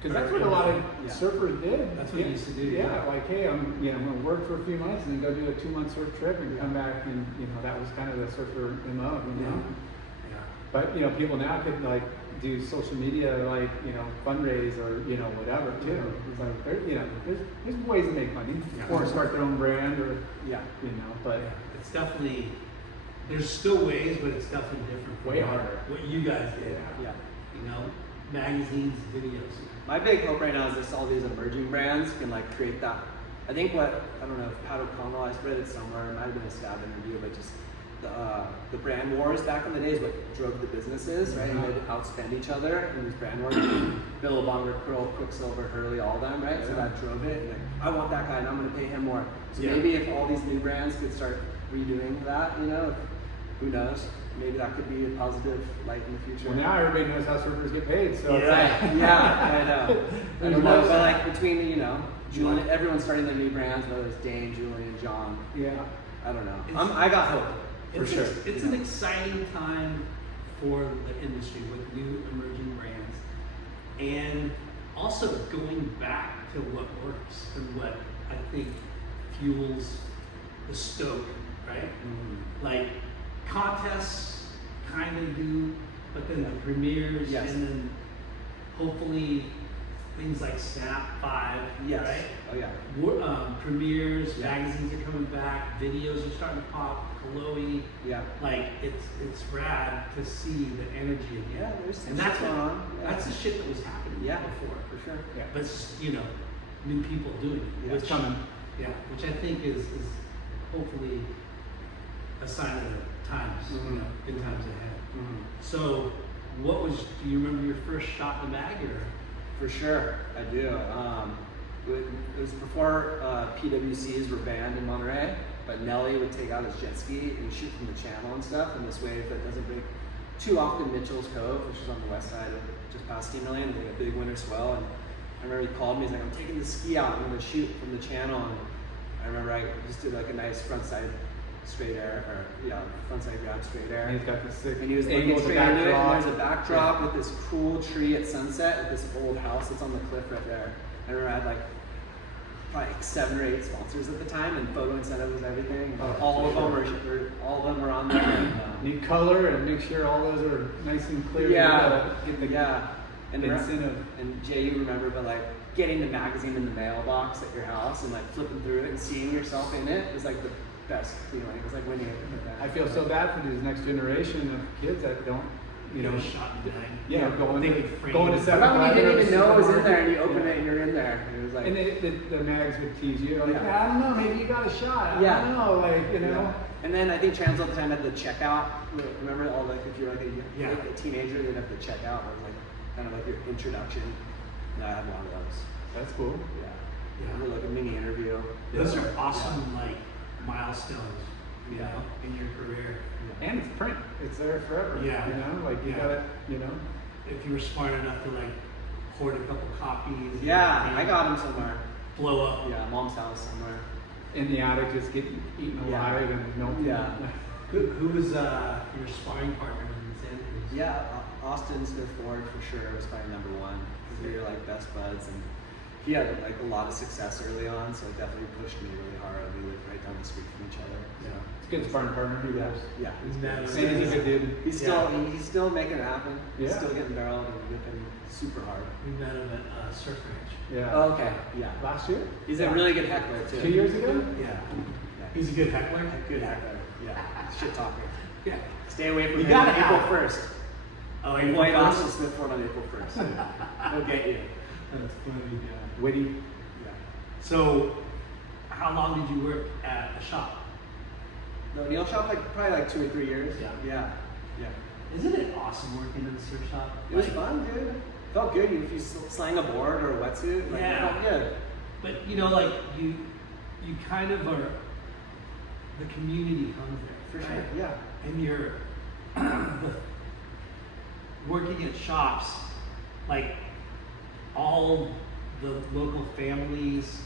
Because that's what a lot of Yeah. surfers did. That's what they used to do, Yeah, yeah. like, hey, I'm gonna work for a few months and then go do a 2-month surf trip and come back, and you know that was kind of the surfer MO, you know. Yeah. But you know, people now could like do social media, like, you know, fundraise or, you know, whatever too. It's like there's ways to make money, Yeah. or start their own brand, or Yeah. you know. But Yeah, it's definitely, there's still ways, but it's definitely different. from Way harder. What you guys did. Yeah. You know, magazines, videos. My big hope right now is just all these emerging brands can like create that. I think I don't know if Pat O'Connell, I read it somewhere, it might have been a stab interview, but just the brand wars back in the days, what drove the businesses, right? And they'd outspend each other in these brand wars. Billabong, Rip Curl, Quicksilver, Hurley, all of them, right? So that drove it. And like, I want that guy and I'm gonna pay him more. So Yeah. maybe if all these new brands could start redoing that, you know, who knows? Maybe that could be a positive light in the future. well, now everybody knows how surfers get paid, so it's Right. like, Yeah, I know. I There's don't know, no- but like between, you know, Julian, everyone's starting their new brands, whether it's Dane, Julian, John. yeah. I don't know. It's- I got hope. For It's, sure. it's an exciting time for the industry with new emerging brands, and also going back to what works and what I think fuels the stoke, right? Like contests kind of do, but then the premieres, Yes. and then hopefully things like Snap 5, Yes. right? Oh yeah. Premieres, Yeah. magazines are coming back, videos are starting to pop, Chloe, Yeah. like it's rad to see the energy again. Yeah, there's some and that's shit what, going on. Yeah. that's the shit that was happening Yeah. before. For sure. Yeah. But it's, you know, new people doing it. Yeah. Which, It's coming. Yeah, which I think is hopefully a sign of the times, you Mhm. know, good times ahead. Mhm. So do you remember your first shot in the bag, or? For sure, I do. It was before PWCs were banned in Monterey, but Nelly would take out his jet ski and shoot from the channel and stuff in this wave that doesn't break too often. Mitchell's Cove, which is on the west side of just past Ski Million, and they had a big winter swell. And I remember he called me, he's like, I'm taking the ski out, I'm gonna shoot from the channel. And I remember I just did like a nice front side straight air, front side grab straight air. And he's got this sick And he was looking angle, the straight into it, and backdrop. there's a backdrop with this cool tree at sunset with this old house that's on the cliff right there. I remember I had like probably 7 or 8 sponsors at the time, and photo incentive was everything. And Oh, all for of them were on there. And, Need color and make sure all those are nice and clear. yeah, Get the yeah. incentive. And Jay, you remember, but like getting the magazine in the mailbox at your house and like flipping through it and seeing yourself in it was like the best feeling. It was like winning it. I feel so bad for this next generation of kids that don't, you know, shot in the bag. yeah, going to But 7-Eleven. you didn't even know it was in there, and you open it and you're in there. And it was like, And the mags would tease you, like, Yeah. yeah, I don't know, maybe you got a shot. I Yeah. don't know, like, you know. yeah. And then I think Translope had the checkout. Remember all like if you're like Yeah. a teenager, they'd have the checkout. It was like kind of like your introduction. And I had one of those. That's cool. Yeah. Yeah. Remember like a mini interview. Those Yeah. are awesome, like milestones, you Yeah. know, in your career. And it's print. It's there forever. Yeah. You know, like you Yeah. gotta, you know. If you were smart enough to like hoard a couple copies. Yeah, and I got them somewhere. blow up. Yeah, mom's house somewhere. In the attic, just getting eaten Yeah. alive and no. Yeah. Who was your sparring partner in Santa Cruz? Yeah, Austin Smith Ford for sure was probably number one. We were like best buds, and he had like a lot of success early on, so it definitely pushed me really hard. We lived right down the street from each other. So. It's a good sparring partner. He was. Yeah, Isn't that And he's a good dude. he's still making it happen. He's Yeah. still getting barreled and whipping super hard. We met him at Surf Ranch. Yeah. Oh, okay, yeah. Last year? He's a really good heckler too. 2 years ago? Yeah. Yeah. He's a good heckler. Good heckler. Yeah. Shit talker. Yeah. Stay away from You him gotta on April have- 1st. Oh, Avoid April Austin 1st? Smith Ford on April 1st. He'll get you. That's funny. Yeah. Witty. Yeah. So, how long did you work at a shop? No, Neil shop probably like 2 or 3 years. Yeah. Yeah. Yeah. Isn't it awesome working in a surf shop? It was Like, fun, dude. Felt good. If you slang a board or a wetsuit, like, Yeah. it felt good. But you know, like you kind of are. The community comes there, For right? sure. Yeah. And you're working at shops, like all the local families,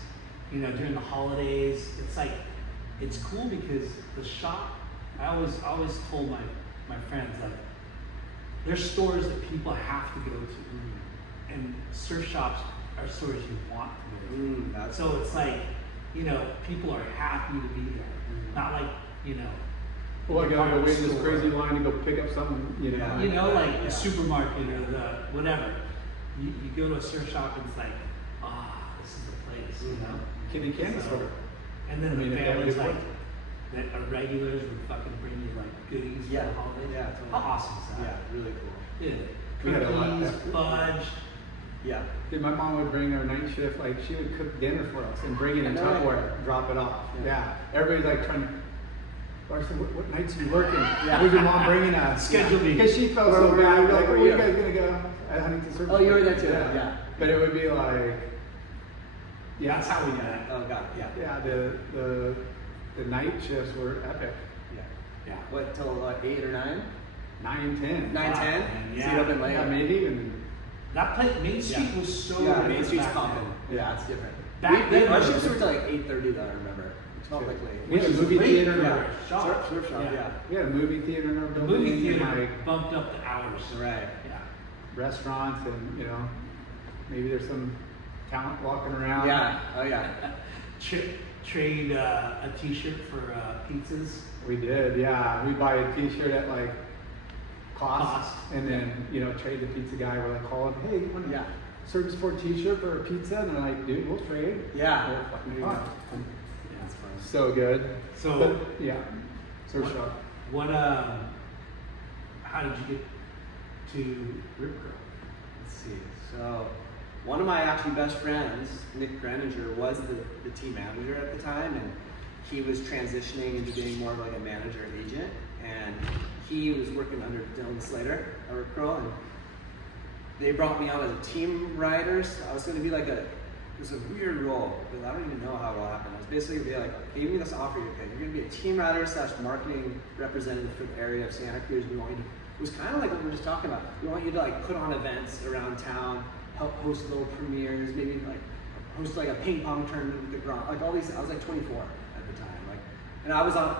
you know, during the holidays. It's like it's cool because the shop. I always told my friends, like, there's stores that people have to go to, and surf shops are stores you want to go to. That's So it's like, you know, people are happy to be there. Not like, you know, Well, I gotta go wait in this store. crazy line to go pick up something, you know. Yeah. You know, like Yeah. the supermarket or the whatever. You go to a surf shop and it's like, this is the place, you know? Kitty candy So- store. And then I mean, the if they have a families good like, one. that are regulars would fucking bring you like goodies Yeah. for the holidays. Yeah, totally. How awesome is that? Yeah, really cool. Yeah. We had a lot of Cookies, that. fudge. Yeah. Dude, my mom would bring our night shift, like she would cook dinner for us and bring it in No way. Tupperware, drop it off. Yeah. Yeah. Everybody's like trying to, what nights are you working? Yeah. Where's your mom bringing us? Schedule me. Because she felt Where so were bad. you? Like, Where where were you you? guys gonna go? At Huntington Surf Oh, you were there too, Yeah. yeah. But it would be like, yeah. That's how we met. Oh, God. Yeah. Yeah, the night shifts were epic. Yeah. Yeah. What, till 8 or 9? 9, 10. 9, 10? Yeah. So you've been late. Yeah, maybe even. That place, Main Street Yeah. was so Yeah, different Main Street's back pumping. then. Yeah, it's different. Back then, our it was- shifts were till like 8:30 though, I remember. It felt like late. We had a Which is movie great theater. for Yeah. a shop. Surf shop, yeah. We had a movie theater in our The building. movie theater and, like bumped up the hours. Right. Yeah. restaurants and, you know, maybe there's some talent walking around. Yeah. Oh, yeah. Trade a t-shirt for pizzas. We did, yeah. We buy a t-shirt at like cost. And then, you know, trade the pizza guy. We're like, call him, hey, you want a Yeah. service for a t-shirt for a pizza? And they're like, dude, we'll trade. Yeah. We'll fucking do Yeah. it. That's fun. So good. So- But, yeah, surf shop. What how did you get to Rip Curl? Let's see. So, one of my actually best friends, Nick Greninger, was the team manager at the time, and he was transitioning into being more of like a manager agent. And he was working under Dylan Slater at Rip Curl, and they brought me on as a team rider. So I was going to be like it was a weird role, because I don't even know how it all happened. It was basically they like gave me this offer. Okay, you're going to be a team rider / marketing representative for the area of Santa Cruz. We want you to. It was kind of like what we were just talking about. We want you to like put on events around town, help host little premieres, maybe like host like a ping pong tournament with the ground, like all these. I was like 24 at the time, like, and I was on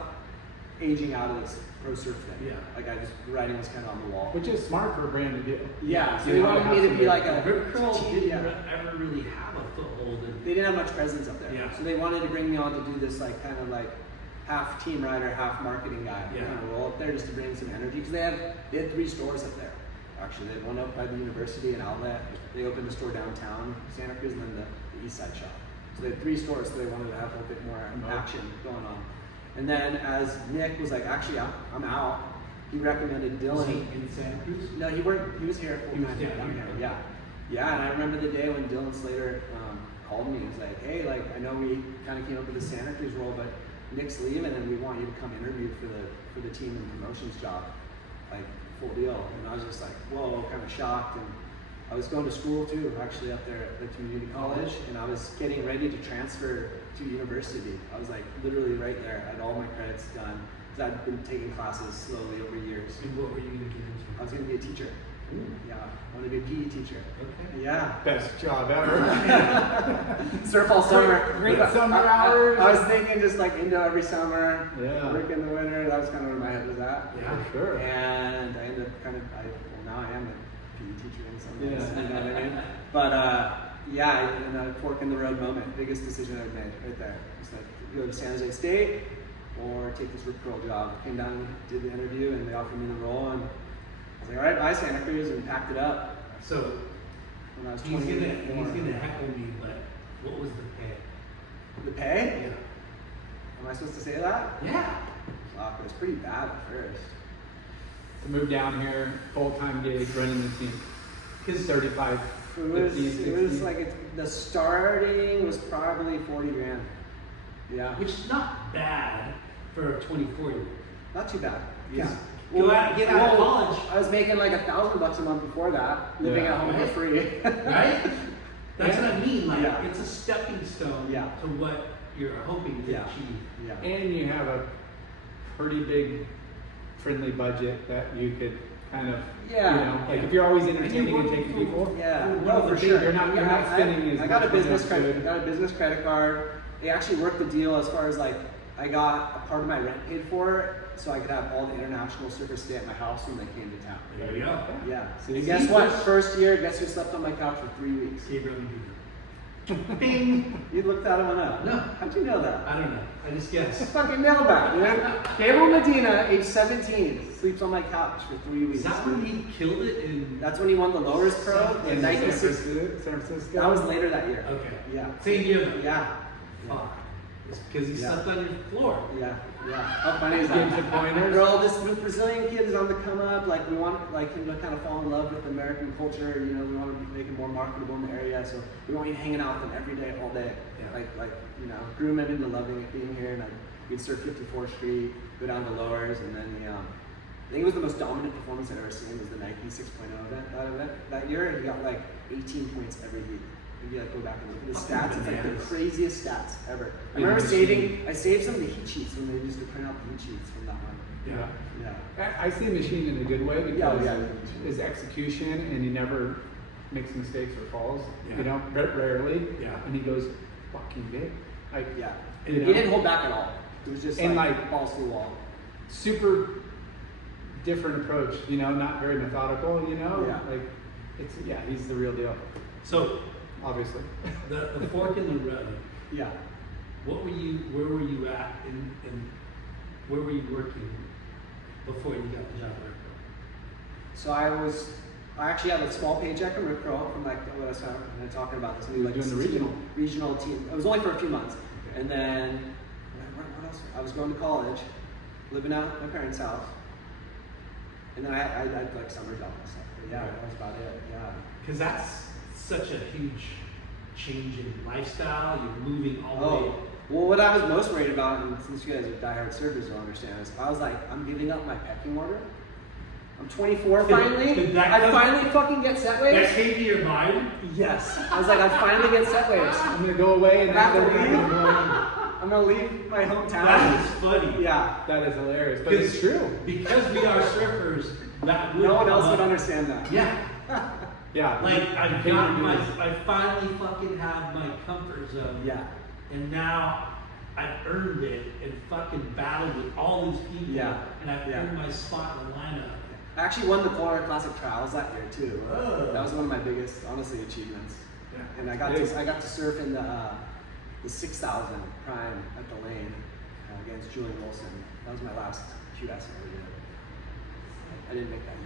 aging out of this pro surf thing. Yeah. Like I just writing was kind of on the wall. Which is smart for a brand to do. Yeah, so You they know, wanted have me to some- be like a Rip Curl didn't yeah. ever really have a foothold in. They didn't have much presence up there. Yeah. So they wanted to bring me on to do this like kind of like half team rider, half marketing guy Yeah. kind of role up there just to bring some energy because they had 3 stores up there. actually. They had one out by the university, an outlet. They opened a store downtown Santa Cruz, and then the East Side shop. So they had 3 stores, so they wanted to have a bit more action going on. And then as Nick was like, actually, I'm out, he recommended Dylan. Was he in Santa Cruz? No, he was here full He was time. down here. Yeah. Yeah, and I remember the day when Dylan Slater called me. He was like, hey, like, I know we kind of came up with the Santa Cruz role, but Nick's leaving and we want you to come interview for the team and promotions job. Like, full deal. And I was just like, whoa, kind of shocked. And I was going to school too, actually up there at the community college, and I was getting ready to transfer to university. I was like literally right there. I had all my credits done because I'd been taking classes slowly over years. And what were you going to get into? I was going to be a teacher. Ooh. Yeah, I want to be a PE teacher. Okay. Yeah. Best job ever. Surf all summer. Great summer hours. I was thinking just like Indo every summer, Yeah. work in the winter. That was kind of where my head was at. Yeah. For sure. And I ended up now I am a PE teacher in some ways. Yeah. You know what I mean? But yeah, in a fork in the road moment, biggest decision I've made right there. It's like go to San Jose State or take this Rip Curl job. Came down, did the interview, and they offered me the role, and I was like, all right, bye Santa Cruz, and packed it up. So When I was he's 20. gonna heckle me, but what was the pay? The pay? Yeah. Am I supposed to say that? Yeah. Fuck, it was pretty bad at first. To move down here, full-time gig, running the team. 35, It was 50, 60. like the starting was probably 40 grand. Yeah, Which is not bad for a 24-year-old. not too bad. Yeah. Get out of college. I was making like $1,000 a month before that, living Yeah. at home for free. Right? That's Yeah. what I mean. Like Yeah. it's a stepping stone Yeah. to what you're hoping to Yeah. achieve. Yeah. And you have a pretty big friendly budget that you could kind of, Yeah. you know, like if you're always And entertaining you're and taking working people. Yeah, one no, of the for things, sure. You're not Yeah, spending as I got a much business as credit. you I got a business credit card. They actually worked the deal as far as like I got a part of my rent paid for, so I could have all the international surfers stay at my house when they came to town. There you go. Yeah. See, And guess see, what? there's- First year, guess who slept on my couch for 3 weeks? Gabriel Medina. Bing. You looked that one up. No. How'd you know that? I don't know. I just guessed. Fucking nailed that, dude. Gabriel Medina, age 17, sleeps on my couch for 3 weeks. Is that when he killed it in? That's when he won the Lowers Pro in in San 1960. Francisco. That was later that year. Okay. Yeah. Same year though. Yeah. Fuck. It's because he Yeah. slept on your floor. Yeah. Yeah. How funny is Gives that? you pointers. Girl, this Brazilian kid is on the come up. Like we want like him to kind of fall in love with American culture. You know, we want to make him more marketable in the area. So we want you hanging out with him every day, all day. Yeah. Like you know, groom him into loving it being here. And we'd surf 54th Street, go down to Lowers, and then I think it was the most dominant performance I've ever seen was the Nike 6.0 event. That year, he got like 18 points every heat. If you like go back and look at the Fucking stats, it's like the bananas. craziest stats ever. I Yeah, remember machine. I saved some of the heat sheets when they used to print out the heat sheets from that one. Yeah. Yeah. I see Machine in a good way because Yeah, yeah. his execution and he never makes mistakes or falls. Yeah. You know, rarely. Yeah. And he goes fucking big. Like Yeah. You He know? didn't hold back at all. It was just And, like, like- balls to the wall. super different approach. You know, not very methodical. You know, Yeah. like he's the real deal. So Obviously. the fork in the road. Yeah. Where were you at and where were you working before you got the job at Rip So I actually had a small paycheck from Rip Curl from like what I was talking about this new like Doing the this regional team. It was only for a few months, Okay. and then what else? I was going to college, living out at my parents' house, and then I had like summer jobs and stuff. But yeah, that was about it. Yeah. Because that's such a huge change in lifestyle. You're moving all the way. Oh, well, what I was most worried about, and since you guys are diehard surfers, you'll understand, is I was like, I'm giving up my pecking order. I'm 24 finally. Did that I come- finally fucking get set That waves. came to your mind? Yes. I was like, I finally get set waves. I'm gonna go away and Have to then they're leave? gonna go in. I'm gonna leave my hometown. That is funny. Yeah. That is hilarious, but it's true. Because we are surfers, that would No one else come would up. understand that. Yeah. Yeah. Like You I can't finally fucking have my comfort zone. Yeah. And now I've earned it and fucking battled with all these people. Yeah. And I've Yeah. earned my spot in the lineup. I actually won the Polar Classic Trials that year too. Oh. That was one of my biggest, honestly, achievements. Yeah. And I got to surf in the 6,000 prime at the lane against Julian Wilson. That was my last QS I ever did. I didn't make that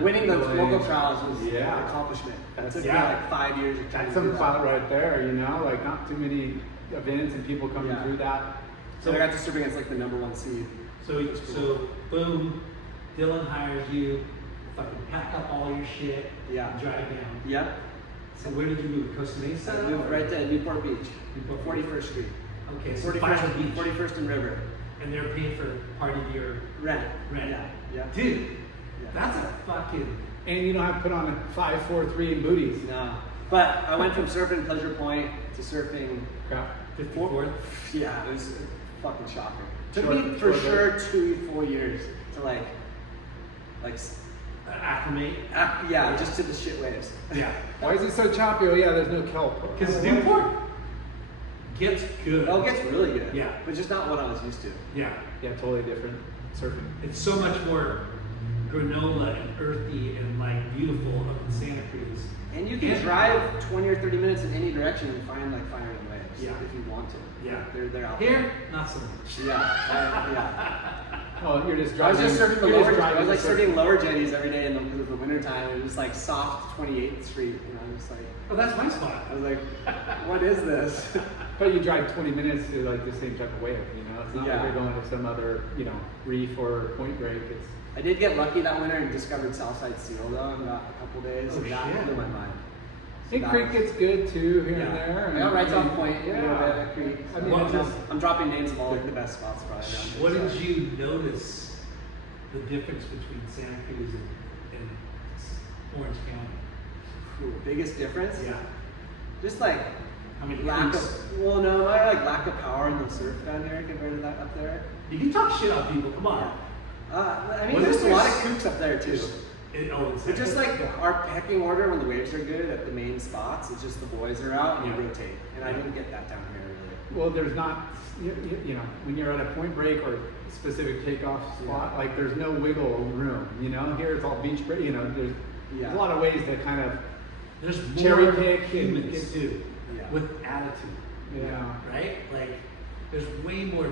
Winning the local trials was an Yeah. accomplishment. That That's- took me yeah. like 5 years of trying That's to do some that. clout right there, you know, like not too many events and people coming Yeah. through that. So I got to surf against like the #1 seed. So boom, Dylan hires you, fucking pack up all your shit, Yeah. and drive down. Yep. So where did you move? Costa So Mesa? I moved right to Newport Beach, Newport 41st Street. Okay, so 41st, Final Beach. 41st and River. And they're paying for part of your Rent. rent. Yeah. Yeah. Dude, Yeah. that's a fucking. And you don't have to put on a 5, 4, 3 in booties. No. But I went from surfing Pleasure Point to surfing. Crap. 54th? Yeah, it was fucking shocking. Took Short- me for short sure 2-4 years to like Acclimate. yeah, just to the shit waves. Yeah. Why is it so choppy? Oh yeah, there's no kelp. Because Newport gets good. Oh, it gets really good. Yeah. But just not what I was used to. Yeah. Yeah, totally different surfing. It's so much more granola and earthy and like beautiful up in Santa Cruz. And you can drive 20 or 30 minutes in any direction and find like fire and waves Yeah. if you want to. Yeah. They're out Here, not so much. there. Yeah. Oh, you're just I was driving. just surfing the you're just lower. I driving was like the surf. surfing lower jetties every day in the winter time. It was just like soft 28th Street, and I'm just like, Oh, that's my spot. I was like, what is this? But you drive 20 minutes to like the same type of wave, you know? It's not Yeah. like you're going to some other, you know, reef or point break. It's I did get lucky that winter and discovered Southside Seal though, and got a couple days, Oh, and that shit. blew my mind. Big that Creek was- gets good too here Yeah. and there. I got right off point. Yeah. At Creek. I mean, Well, it's just, I'm dropping names of all like the best spots probably around here. What so. did you notice the difference between Santa Cruz and Orange County? Ooh, biggest difference? Yeah. Just like How many lack crews? of, well no, I like lack of power in the surf down here compared to that up there. You can talk shit on people, come on. I mean, Well, there's a there's- lot of kooks up there too. But just like our pecking order when the waves are good at the main spots, it's just the boys are out and you Yeah. rotate. And I Yeah. didn't get that down here really. well, there's not, you know, when you're at a point break or specific takeoff spot, like there's no wiggle room, you know? Here it's all beach break, you know, there's Yeah. a lot of ways to kind of, There's more Cherry pick and humans get- too, Yeah. with attitude, yeah. right? Like, there's way more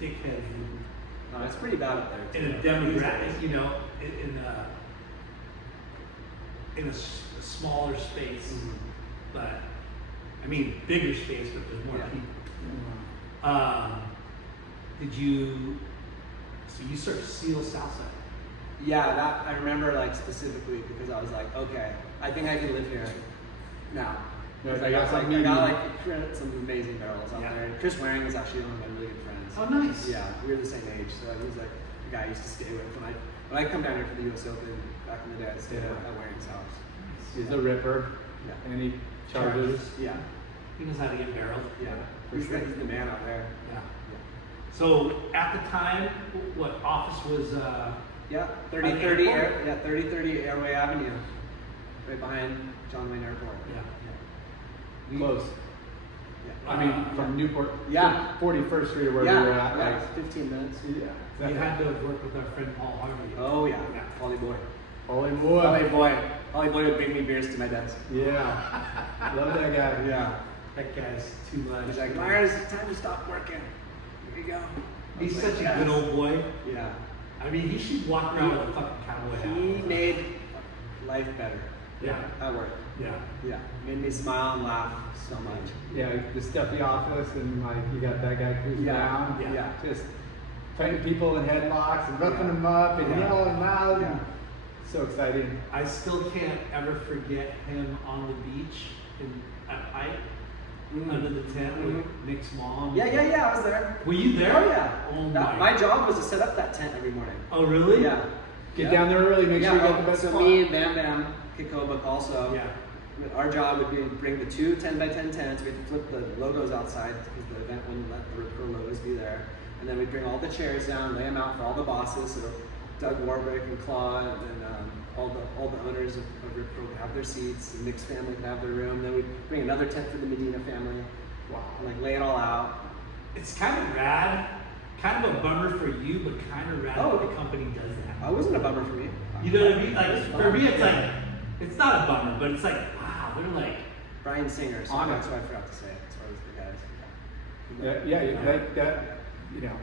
dickheads than No, it's pretty bad up there. in too. a These demographic, days. you know, in a smaller space, Mhm. but I mean bigger space, but there's more Yeah. people. Did you? So you surf Seal Southside? Yeah, that I remember like specifically because I was like, okay, I think I can live here now. Yeah, Because I I got got like something some amazing barrels out Yeah. there. And Chris Waring was actually one of my really good friends. Oh, nice. Yeah, we were the same age, so he was like the guy I used to stay with when I come down here for the U.S. Open back in the day. I stayed Yeah. at Waring's house. He's a ripper, Yeah. and he charges. Yeah, He knows how to get barreled. yeah. For He's, sure. he's the man out there. Yeah. So at the time, what office was? Yeah, By the 3030 airport? 3030 Airway Avenue, right behind John Wayne Airport. Yeah. Close. Yeah. I mean, from Newport, Yeah. 41st Street or where Yeah, we were at, yeah, like, 15 minutes. yeah. We had to work with our friend Paul Harvey. Oh yeah, Yeah. Polly boy. Holy Polly boy. boy would bring me beers to my desk. Yeah. Love that guy. Yeah. That guy's too much. He's like, Myers, it's time to stop working. Here you go. I was He's like, such a "Yes." good old boy. Yeah. I mean, he should walk around with a fucking cowboy hat. He made life better Yeah. at work. Yeah. Yeah. Made me smile and laugh so much. Yeah, the stuffy office, and like you got that guy cruising Yeah, around, yeah. just fighting people in headlocks and roughing Yeah. them up and Yeah. yelling loud. Yeah. And so exciting. I still can't ever forget him on the beach at Pike under the tent with Nick's mom. Yeah, I was there. Were you there? Oh yeah. Oh My job was to set up that tent every morning. Oh really? Yeah. Get down there early, make sure you get the best so spot. me and Bam Bam Kikobuk also. Yeah. Our job would be to bring the two 10x10 tents. We'd flip the logos outside because the event wouldn't let the Rip Curl logos be there. And then we'd bring all the chairs down, lay them out for all the bosses. So Doug Warbrick and Claude and all the owners of Rip Curl would have their seats. And Nick's family would have their room. Then we'd bring another tent for the Medina family. Wow. And like lay it all out. It's kind of rad. Kind of a bummer for you, but kind of rad Oh. that the company does that. It wasn't a bummer for me. You know what I mean? Like It was for fun. me, it's like it's not a bummer, but it's like wow, they're like Brian Singer. So Honor. that's what I forgot to say as far as the guys. Yeah, that, you know,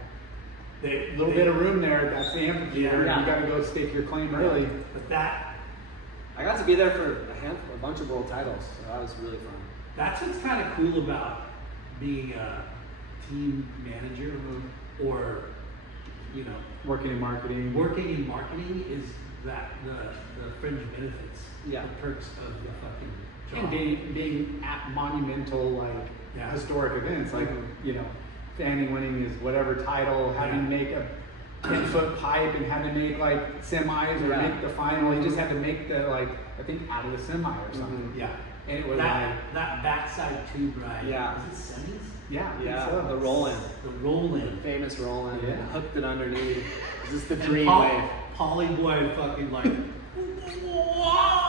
A little bit of room there, that's the amphitheater, Yeah. you gotta go stake your claim early. But that, I got to be there for a bunch of world titles, so that was really fun. that's what's kind of cool about being a team manager or, you know, Working in marketing. working in marketing is that the fringe benefits, Yeah. the perks of the fucking And job. being at monumental, like, Yeah. historic events, like, you know, Fanning winning his whatever title, having to make a 10-foot pipe and having to make like semis or Yeah. make the final. He just had to make the, like, I think out of the semi or something. Yeah. And it was that backside tube ride. Yeah. Is it semis? yeah, I think Yeah, so. the roll-in. The roll-in. Famous roll-in. Yeah. Hooked it underneath. This is the And dream wave. Polly boy fucking like.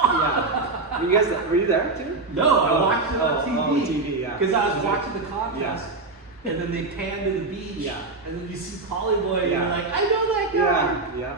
Yeah. You guys, were you there too? No, I watched it on TV. TV, yeah. Because I was watching the contest, and then they pan to the beach, Yeah. and then you see Polly boy, and Yeah. you're like, I know that guy. Yeah, yeah.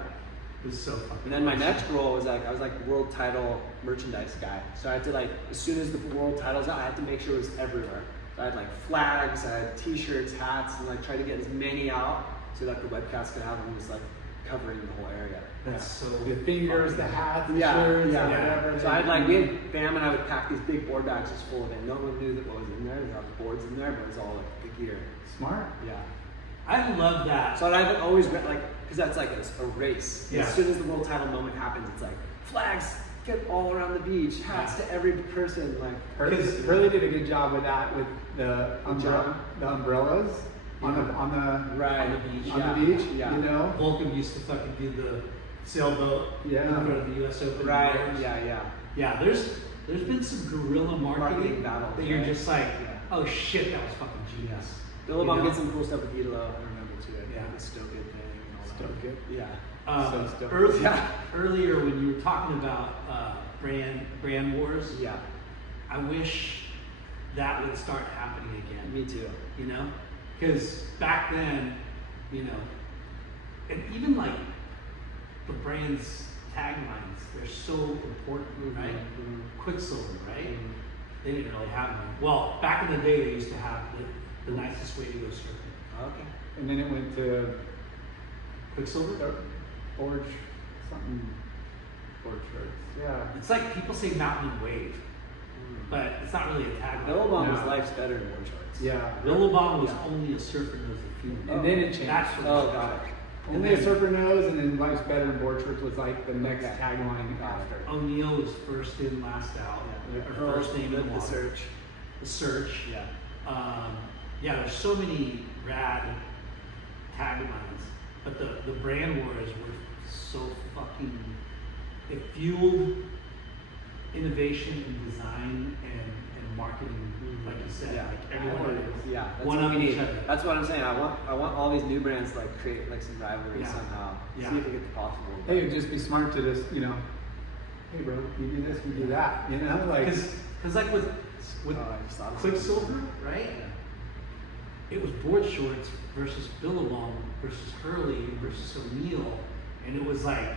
It was so fucking. And then my awesome. next role was like, I was like world title merchandise guy. So I had to like, as soon as the world title's out, I had to make sure it was everywhere. So I had like flags, I had t-shirts, hats, and like try to get as many out so that the webcast could have them just like covering the whole area. That's so. The fingers, the hats, the Yeah, shirts, yeah. and whatever. So I had like, we had Bam and I would pack these big board bags just full of it. No one knew that what was in there. There was boards in there, but it was all like the gear. Smart. Yeah. I love that. So I've always read like, because that's like a race. Yeah. As soon as the world title moment happens, it's like flags get all around the beach, hats to every person. Like, Hurley did a good job with that, with the job. umbrellas on the right On the beach. on Yeah. the beach. Yeah. You know. Volcom used to fucking do the sailboat Yeah. in front of the U.S. Open. Right. Doors. Yeah. Yeah, there's been some guerrilla marketing Marketing battles, that you're right? just like, Yeah. oh shit, that was fucking genius. Billabong You know? did some cool stuff with Elo. I remember too. Yeah. The Stoke It thing and all that. Stoke It. Yeah. So stoked. Earlier when you were talking about brand wars, Yeah. I wish that would start happening again. Me too. You know, because back then, you know, and even like the brand's taglines, they're so important, right? Mhm. Quicksilver, right? Mhm. They didn't really have one. Well, back in the day, they used to have the nicest way to go surfing. Okay. And then it went to Quicksilver. Forge something. Forge shirts. Yeah. It's like people say mountain and wave, but it's not really a tagline. Billabong was No. life's better in board shorts. Yeah. Billabong was Yeah. only a surfer knows a few. And then it changed. That's what Oh, got it. Only a surfer knows, and then life's better in board shirts was like the next Okay. tagline Got it. after. O'Neill was first in, last out. Yeah. Or first name in the the water. search. The search. Yeah. Yeah, there's so many rad taglines, but the brand wars were so fucking. It fueled innovation and design and marketing, like you said. Yeah. Like everyone is Yeah. That's one what up we each need. other. That's what I'm saying. I want all these new brands to like create like some rivalry Yeah. somehow. Yeah. See if it gets possible. Hey, it'd just be smart to just, you know, hey bro, you do this, we do that. You know, like Because like with Oh, I just thought of Quicksilver, right? Yeah. It was board shorts versus Billabong versus Hurley versus O'Neill, and it was like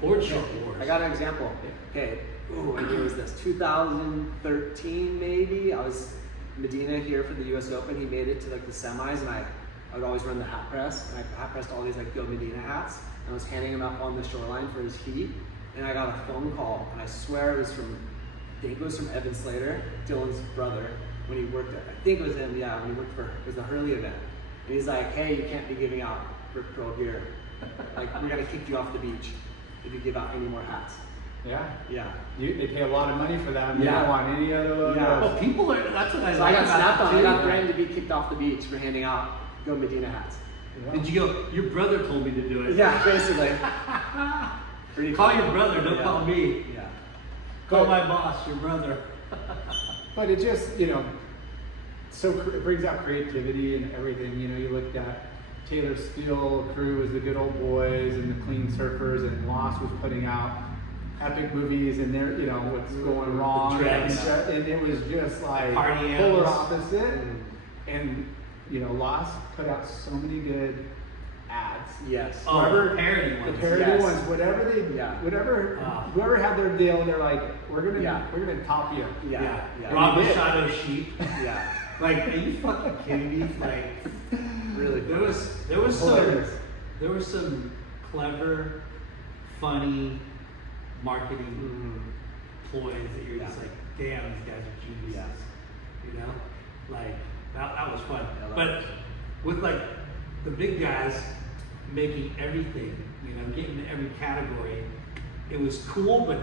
board short wars. I got an example. Okay, what year was this? 2013 maybe. I was in Medina here for the U.S. Open. He made it to like the semis, and I would always run the hat press, and I hat pressed all these like Go Medina hats, and I was handing them out on the shoreline for his heat, and I got a phone call, and I swear it was from, I think it was from Evan Slater, Dylan's brother, when he worked at, I think it was him, yeah, when he worked for, it was the Hurley event. And he's like, hey, you can't be giving out Rip Curl gear. Like, we're gonna kick you off the beach if you give out any more hats. yeah. Yeah. They pay a lot of money for that. You Yeah. don't want any other logos. Yeah. Well, people are. That's what I So like I got about snapped it on. I too. got threatened to be kicked off the beach for handing out Go Medina hats. Yeah. Did you go? Your brother told me to do it. Yeah, basically. Pretty Call cool. your brother. Don't Yeah. call me. Yeah. Call But- my boss. Your brother. But it just, you know, it brings out creativity and everything. You know, you looked at Taylor Steele crew as the Good Old Boys and the Clean Surfers, and Lost was putting out epic movies, and they're, you know, what's going wrong, Dreads. and it was just like Party polar animals. opposite. And you know, Lost put out so many good ads. Yes. Oh, Whoever- the parody The ones. parody Yes. ones, whatever they, Yeah. whatever, Ah. whoever had their deal, they're like, we're Yeah. gonna top you. Yeah. Rob And you did. Machado sheep. Yeah. Like, are you fucking kidding me? Like, Really There was Hilarious. some clever, funny marketing ploys that you're just like, damn, these guys are geniuses. Yeah. You know, like that was fun. Yeah, that But was- with like the big guys making everything, you know, getting to every category, it was cool, but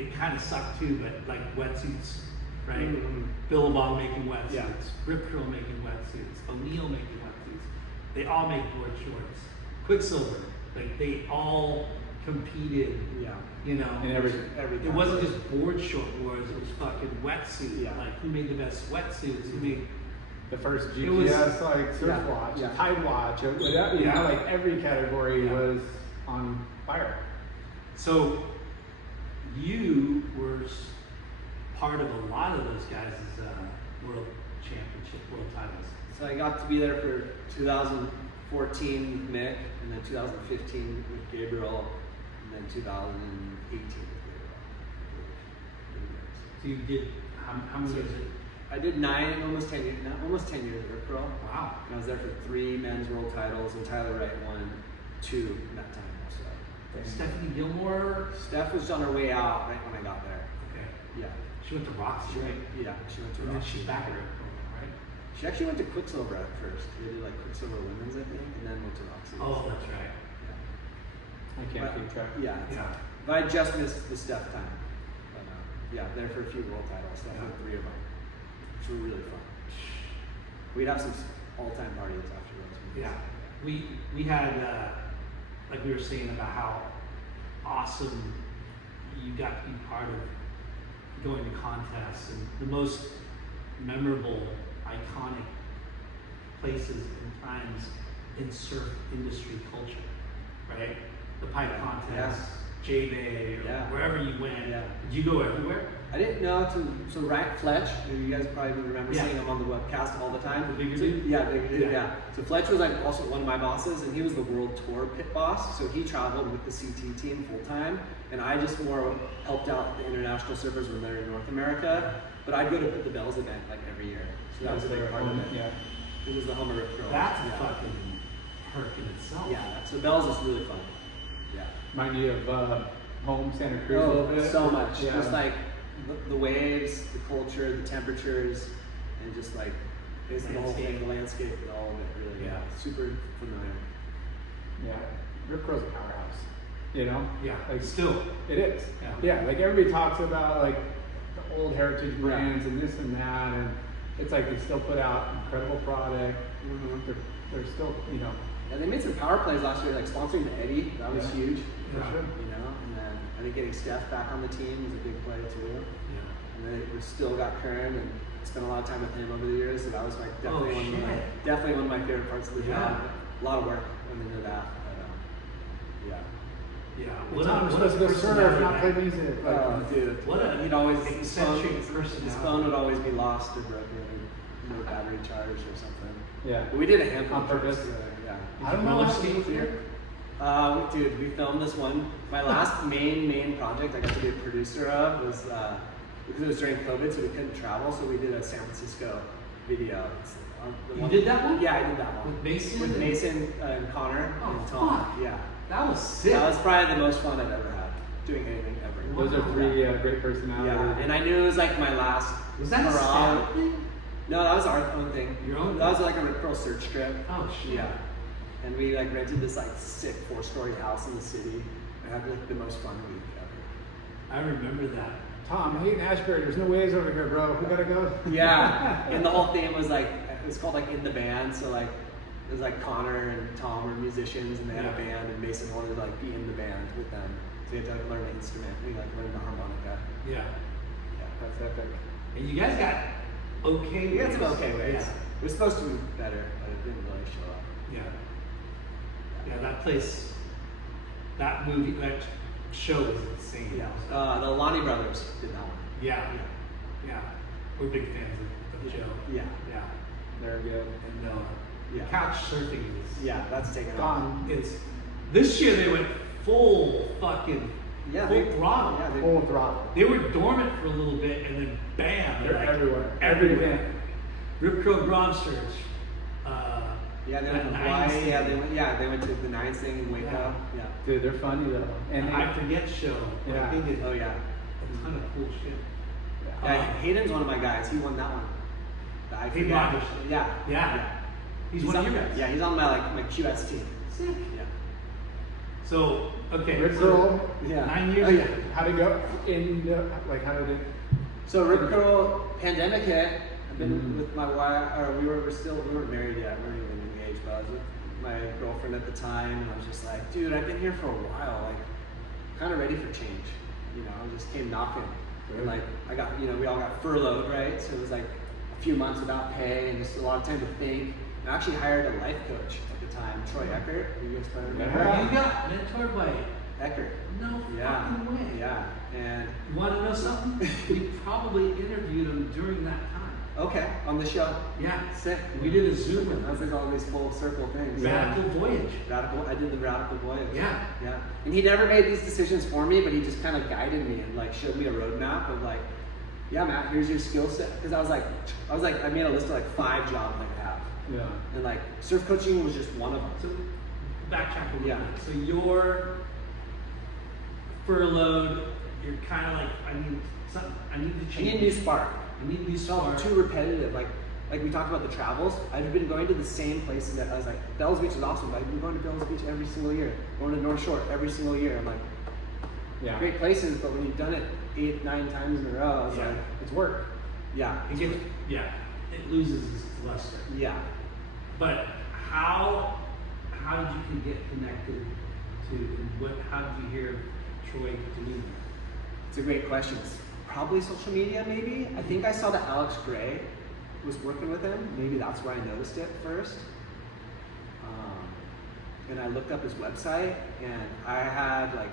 it kind of sucked too. But like wetsuits, right? Mhm. Billabong making wetsuits, Yeah. Rip Curl making wetsuits, O'Neill making wetsuits. They all make board shorts. Quicksilver, like they all competed. Yeah. You know, In everything. it wasn't just board short wars, it was fucking wetsuit. Yeah. Like who made the best wetsuits? Who made The first It was- GPS, like surf Yeah, watch, yeah. tide watch, or whatever, you Yeah. know, like every category Yeah. was on fire. So you were part of a lot of those guys' world championship, world titles. So I got to be there for 2014 with Mick, and then 2015 with Gabriel, and then 2018 with Gabriel. So you did how many years? I did 9, almost 10 years, almost 10 years at Rip Curl. Wow. And I was there for 3 men's world titles, and Tyler Wright won 2 in that time also. Stephanie Gilmore. Steph was on her way out right when I got there. Okay. Yeah. She went to Roxy, She right? went, yeah, she went to And then Roxy. she's back at her program, right? She actually went to Quicksilver at first. They did like Quicksilver Women's, I think, and then went to Roxy. Oh, that's right. Yeah. I can't But- keep track. Yeah, it's Yeah. but I just missed the Steph time. But yeah, there for a few world titles. So I Yeah. had 3 of them, which were really fun. We'd have some all-time parties afterwards. Yeah. We had like we were saying about how awesome you got to be part of going to contests and the most memorable, iconic places and times in surf industry culture, right? The pipe contest, J-Bay, or Yeah. wherever you went. Yeah. Did you go everywhere? I didn't know so Ryan Fletch, who you guys probably remember Yeah. seeing him on the webcast all the time. The bigger So- dude? Yeah, bigger dude, Yeah. yeah. So Fletch was like also one of my bosses, and he was the world tour pit boss. So he traveled with the CT team full time, and I just more helped out the international surfers when they're in North America. But I'd go to the Bells event like every year, so that was a big part of it. Yeah. It was the home of Rip Curl. That's a yeah. fucking perk in itself. Yeah, so Bells is really fun. Yeah. Remind you of home Santa Cruz a little bit. so much. Yeah. Just like the waves, the culture, the temperatures, and just like basically the whole thing, the landscape, and all of it. Really, Yeah. super familiar. Yeah. Rip Curl's a powerhouse. You know? Yeah. Like Still. it is. Yeah. Yeah. Like everybody talks about like the old heritage brands and this and that, and it's like they still put out incredible product. Mm-hmm. They're still, you know. Yeah, they made some power plays last year, like sponsoring the Eddie. That was Yeah. huge. For Yeah. sure. You know, and then I think getting Steph back on the team was a big play too. Yeah. And then we still got Kern and spent a lot of time with him over the years. So that was like definitely shit. one of my favorite parts of the Yeah. job. A lot of work went into that. But, yeah. Yeah. What time was supposed to go surf, not play music. Like, Oh, dude. What a he'd always his phone, eccentric his personality. phone would always be lost or broken, or no battery charge or something. yeah. But we did a handful On of trips purpose? together, yeah. I don't know roller how skate here? Dude, we filmed this one. My last main project I got to be a producer of was because it was during COVID, so we couldn't travel, so we did a San Francisco video. It's, the You did that one? Yeah, I did that one. With Mason? With Mason and Connor Oh, and Tom. fuck. Yeah. That was sick. That was probably the most fun I've ever had doing anything ever. Those are 3 great personalities. Yeah, and I knew it was like my last Was that a hurrah. stand-up thing? No, that was our own thing. Your own That was thing? like a Rip Curl search trip. Oh, shit. Yeah. And we like rented this like sick 4-story house in the city and had like the most fun week ever. I remember that. Tom, Hayden Ashbury, there's no waves over here, bro. We gotta go. Yeah. And the whole theme was like it was called like In the Band, so like it was like Connor and Tom were musicians and they had a Yeah. band and Mason wanted to like be in the band with them. So you had to like learn an instrument. We like learned the harmonica. Yeah. Yeah. That's epic. And you guys got okay We had some waves. okay waves. Yeah. It was supposed to be better, but it didn't really show up. Yeah. Yeah, that place, that movie, that show was insane. Yeah. The Lonnie brothers did that one. Yeah. Yeah. We're big fans of Joe. Yeah. Yeah. They're good. And Yeah. couch surfing is Yeah, that's taken off. Gone. It's this year they went full fucking Yeah, full they- throttle. Yeah, Full throttle. They were dormant for a little bit and then bam, They're like everywhere. Every everywhere. event. Rip Curl Grom Search, Yeah, they went to That Hawaii. Nines They went to the Nines thing in Waco. Yeah. Dude, they're funny though. And And I Forget show. Yeah. They did Oh yeah. a ton of cool shit. Yeah, Hayden's one of my guys. He won that one. The I Hayden Forget. Rogers. Yeah. Yeah. He's one of on, your guys. Yeah, he's on my QS team. Sick. Yeah. So, okay. Rip so Curl, Yeah. 9 years Oh, yeah. ago. how to go in like how did it? So Rip Curl, pandemic hit. I've been Mhm. with my wife, or we weren't married yet. We weren't even engaged, but I was with my girlfriend at the time, and I was just like, dude, I've been here for a while, like, kind of ready for change. You know, I just came knocking. And like, we all got furloughed, right? So it was like a few months without pay and just a lot of time to think. And I actually hired a life coach at the time, Troy Eckert. You guys probably remember? Yeah. You got mentored by Eckert. no Yeah. fucking way. Yeah. And You want to know something? We probably interviewed him during that time. okay, on the show. Yeah. Sick. We did a Zoom with I was him. like all these full circle things. Yeah. Radical Voyage. I did the radical voyage. Yeah. Yeah. And he never made these decisions for me, but he just kind of guided me and like showed me a roadmap of like, yeah, Matt, here's your skill set. Because I was like, I made a list of like 5 jobs I could have. Yeah. And like surf coaching was just one of them. So, backtrack a little Yeah. bit. So you're furloughed. You're kind of like, I need to I change. need a new spark. I need a new It's all spark. too repetitive. Like we talked about the travels. I've been going to the same places that I was like, Bells Beach is awesome, but I've been going to Bells Beach every single year. Going to North Shore every single year. I'm like, Yeah. great places, but when you've done it 8, 9 times in a row, I was Yeah. like, It's work. yeah, It gets, yeah, it loses its luster. yeah. But how did you get connected to, and how did you hear Troy doing that? It's a great question. Probably social media, maybe. I think I saw that Alex Gray was working with him. Maybe that's where I noticed it first. And I looked up his website, and I had like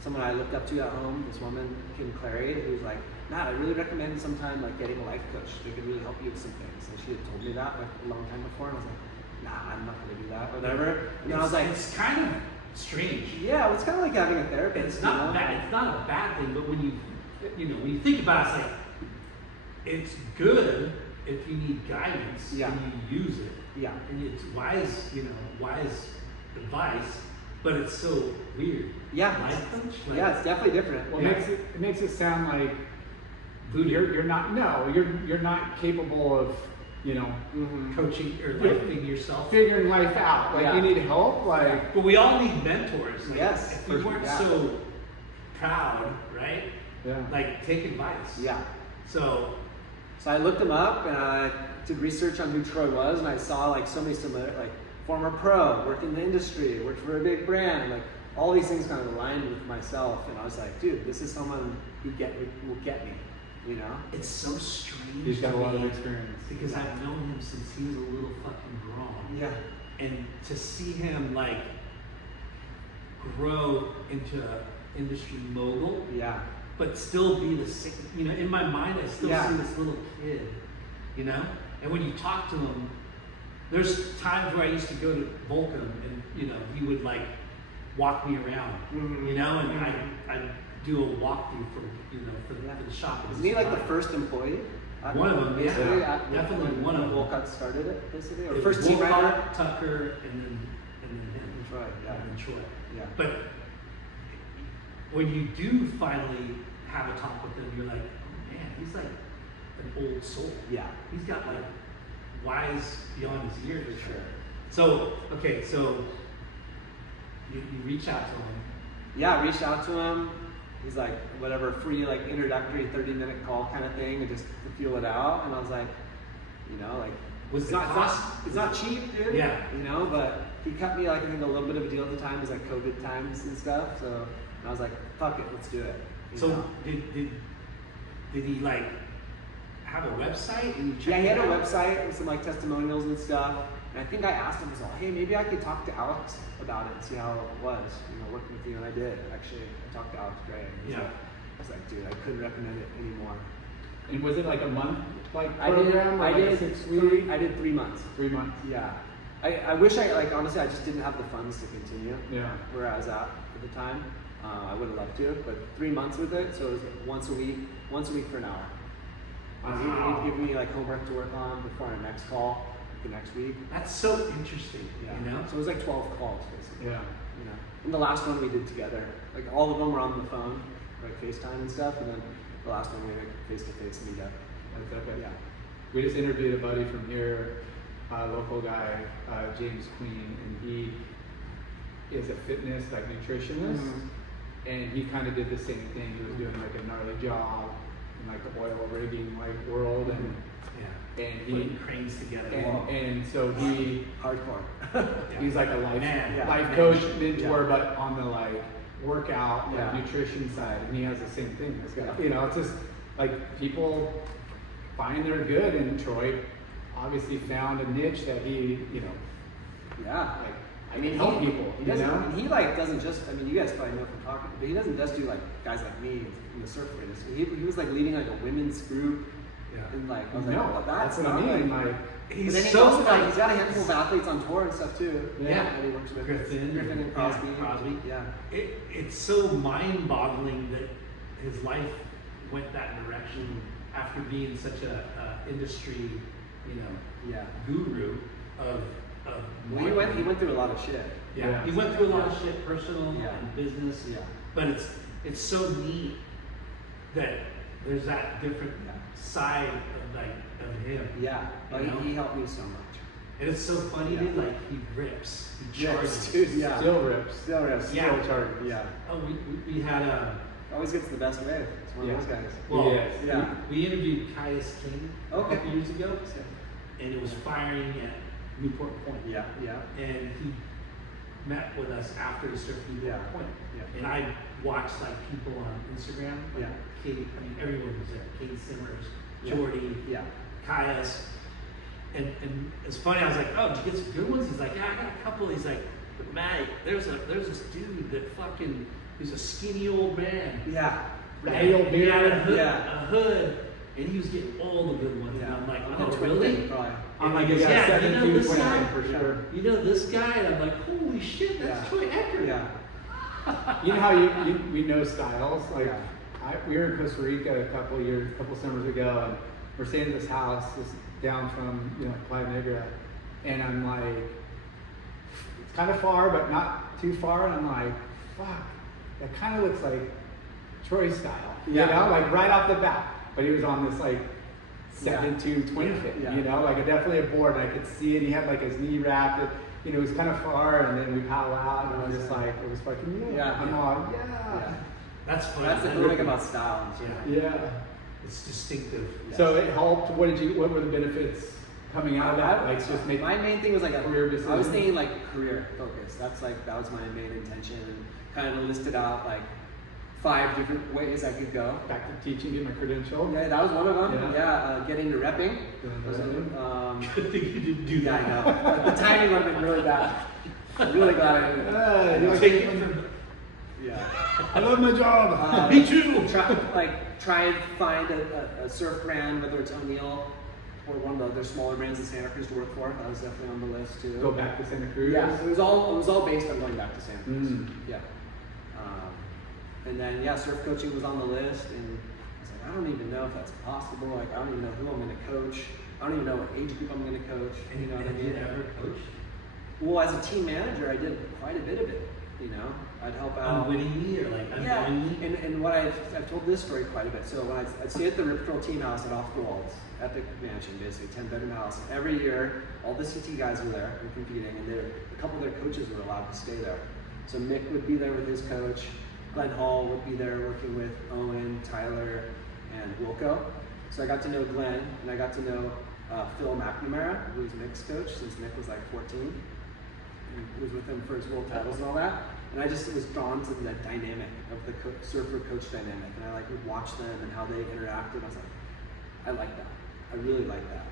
someone I looked up to at home, this woman, Kim Clary, who was like, Matt, I really recommend sometime like getting a life coach. They could really help you with some things. And she had told me that like a long time before, and I was like, nah, I'm not gonna do that, whatever. And then I was like, it's kind of strange. yeah, it's kind of like having a therapist. It's not you know? bad. It's not a bad thing, but when you think about it, it's like it's good if you need guidance Yeah. and you use it. Yeah. And it's wise advice, but it's so weird. Yeah. Life coach? Like, Yeah, it's definitely different. Well, yeah. it makes it sound like voodoo. you're not capable of, you know, Mhm. coaching or Yeah. lifting yourself. figuring life out. Like Yeah. you need help. Like But we all need mentors. Like, Yes, if we for- weren't yeah. so proud, right? yeah. Like take advice. Yeah. So So I looked him up and I did research on who Troy was, and I saw like so many similar, like former pro, worked in the industry, worked for a big brand, like all these things kind of aligned with myself, and I was like, dude, this is someone who will get me, you know? it's so strange. He's got to a lot of me experience. because I've known him since he was a little fucking grown. Yeah. And to see him like grow into an industry mogul, Yeah. but still be the same. You know, in my mind, I still Yeah. see this little kid. You know, and when you talk to him, there's times where I used to go to Volcom, and you know, he would like walk me around. Mhm. You know, and I do a walkthrough for for the shop. Isn't he like the first employee? One of them, yeah. Basically, Definitely when one of them. Volcott started it, basically, or It first was team Wolcott, rider. Tucker, and then him. And Troy, yeah. And then Troy. Yeah. But when you do finally have a talk with him, you're like, oh man, he's like an old soul. Yeah. He's got like wise beyond his years. For sure. So, okay, so you reach out to him. Yeah, I reached out to him. He's like, whatever, free, like, introductory 30-minute call kind of thing, and just to feel it out. And I was like, you know, like, Was it's the not, cost- it's not cheap, dude. Yeah. You know, but he cut me, like, I think a little bit of a deal at the time. It was like COVID times and stuff. So and I was like, fuck it, let's do it. You So know? did he like have a website and you checked Yeah, he had it a out? website with some like testimonials and stuff. And I think I asked him, I was like, hey, maybe I could talk to Alex about it and see how it was, you know, working with you. And I did. Actually, I talked to Alex Gray. And he was Yeah. like, I was like, dude, I couldn't recommend it anymore. And was it like a month like I program or like 6 weeks? I did 3 months. 3 months. Yeah. I wish honestly, I just didn't have the funds to continue Yeah. where I was at the time. I would have loved to, but 3 months with it, so it was once a week for an hour. Wow. He'd give me like homework to work on before our next call, the next week. That's so interesting, you know? So it was like 12 calls basically. Yeah. You know, and the last one we did together, like all of them were on the phone, like FaceTime and stuff, and then the last one we had face-to-face meetup. That's epic. Yeah. We just interviewed a buddy from here, a local guy, James Queen, and he is a fitness like nutritionist, and he kind of did the same thing. He was doing like a gnarly job in like the oil rigging like world, and he putting cranes together. and so he Hardcore. he's like a life Man. coach, mentor, but on the like workout, like Yeah. nutrition side, and he has the same thing. This guy, you know, it's just like people find they're good, and Troy obviously found a niche that he, you know, Yeah. like I mean, help people, He you doesn't, know? and he like doesn't just. I mean, you guys probably know from talking, but he doesn't just do like guys like me in the surf industry. He was like leading like a women's group, and like I was like, No, well, that's what not I mean. like. Like, But He's then he's so also got, like, he's got a handful of athletes on tour and stuff too. Yeah. That he works with. Griffin and Crosby. Crosby. Yeah. It's so mind-boggling that his life went that direction after being such a industry, you know, Yeah. guru of Well, he went through a lot of shit. he went through a lot of shit, personal and business. Yeah. But it's so neat that there's that different side of him. Yeah. You Like, know? he helped me so much. And it's so funny, Yeah. dude. Like he rips, he charges. Dude, yeah. still rips. Still rips. Yeah. Still charges. Yeah. Oh, we had Always gets the best wave. It's one of those guys. well, Yes. Yeah. we interviewed Caius King a Okay. couple years ago, and it was firing at Newport Point. Yeah. Yeah. And he met with us after the surf Newport Yeah. Point. Yeah. And I watched like people on Instagram, like Yeah. Katie, I mean everyone was there. Katie Simmers, Yeah. Jordy, Yeah. Caius. And it's funny, I was like, oh, did you get some good ones? He's like, yeah, I got a couple. He's like, but Matt, there's this dude that fucking, he's a skinny old man. Yeah. Right, old He had a beard. hood, Yeah. a hood, and he was getting all the good ones. And I'm like, I'm oh, a twin really? thing, probably. I'm like, He you goes, got yeah, you know 7'2", this 20 guy? for sure. You know this guy? And I'm like, holy shit, that's Yeah. Troy Eckert. Yeah. You know how we know styles? Like, Yeah. we were in Costa Rica a couple summers ago, and we're staying in this house down from, you know, Playa Negra, and I'm like, it's kind of far, but not too far, and I'm like, fuck, that kind of looks like Troy's style, Yeah. you know, like right off the bat. But he was on this like Yeah. 7'2", 20 fit, Yeah. you know, like definitely a board, and I could see it. He had like his knee wrapped, and, you know, it was kind of far, and then we paddle out, and I was just like, it was fucking, Yeah. I'm all, Yeah. That's funny. That's the cool thing about style. Yeah. yeah. It's distinctive. Yeah. So it helped. What were the benefits coming out of that? Like just make my main thing was like career I was decision? thinking like career focus. That was my main intention, and kind of listed out like 5 different ways I could go. back to teaching, get my credential. Yeah, that was one of them. Yeah. Yeah, getting to repping. Good thing you didn't do Yeah, that. I know. The timing would have been really bad. I'm really glad I didn't. You know, Take it from Yeah. I love my job. Me too. Try and find a surf brand, whether it's O'Neill or one of the other smaller brands in Santa Cruz to work for. That was definitely on the list too. Go back to Santa Cruz. Yeah, it was all based on going back to Santa Cruz. Yeah. And then surf coaching was on the list, and I was like, I don't even know if that's possible. Like, I don't even know who I'm going to coach. I don't even know what age group I'm going to coach. You know what I Have you mean? ever coached? Well, as a team manager, I did quite a bit of it. You know, I'd help out. Unwittingly or like Yeah, unknowingly? and what I've told this story quite a bit. So when I'd stay at the Rip Curl Team House at Off the Walls, epic mansion, basically 10-bedroom house. Every year, all the CT guys were there and competing, and a couple of their coaches were allowed to stay there. So Mick would be there with his coach. Glenn Hall would be there working with Owen, Tyler, and Wilco. So I got to know Glenn, and I got to know Phil McNamara, who was Mick's coach since Mick was like 14. And was with him for his world titles and all that. And I just was drawn to the dynamic of the surfer coach dynamic. And I would watch them and how they interacted. I was like, I like that. I really like that.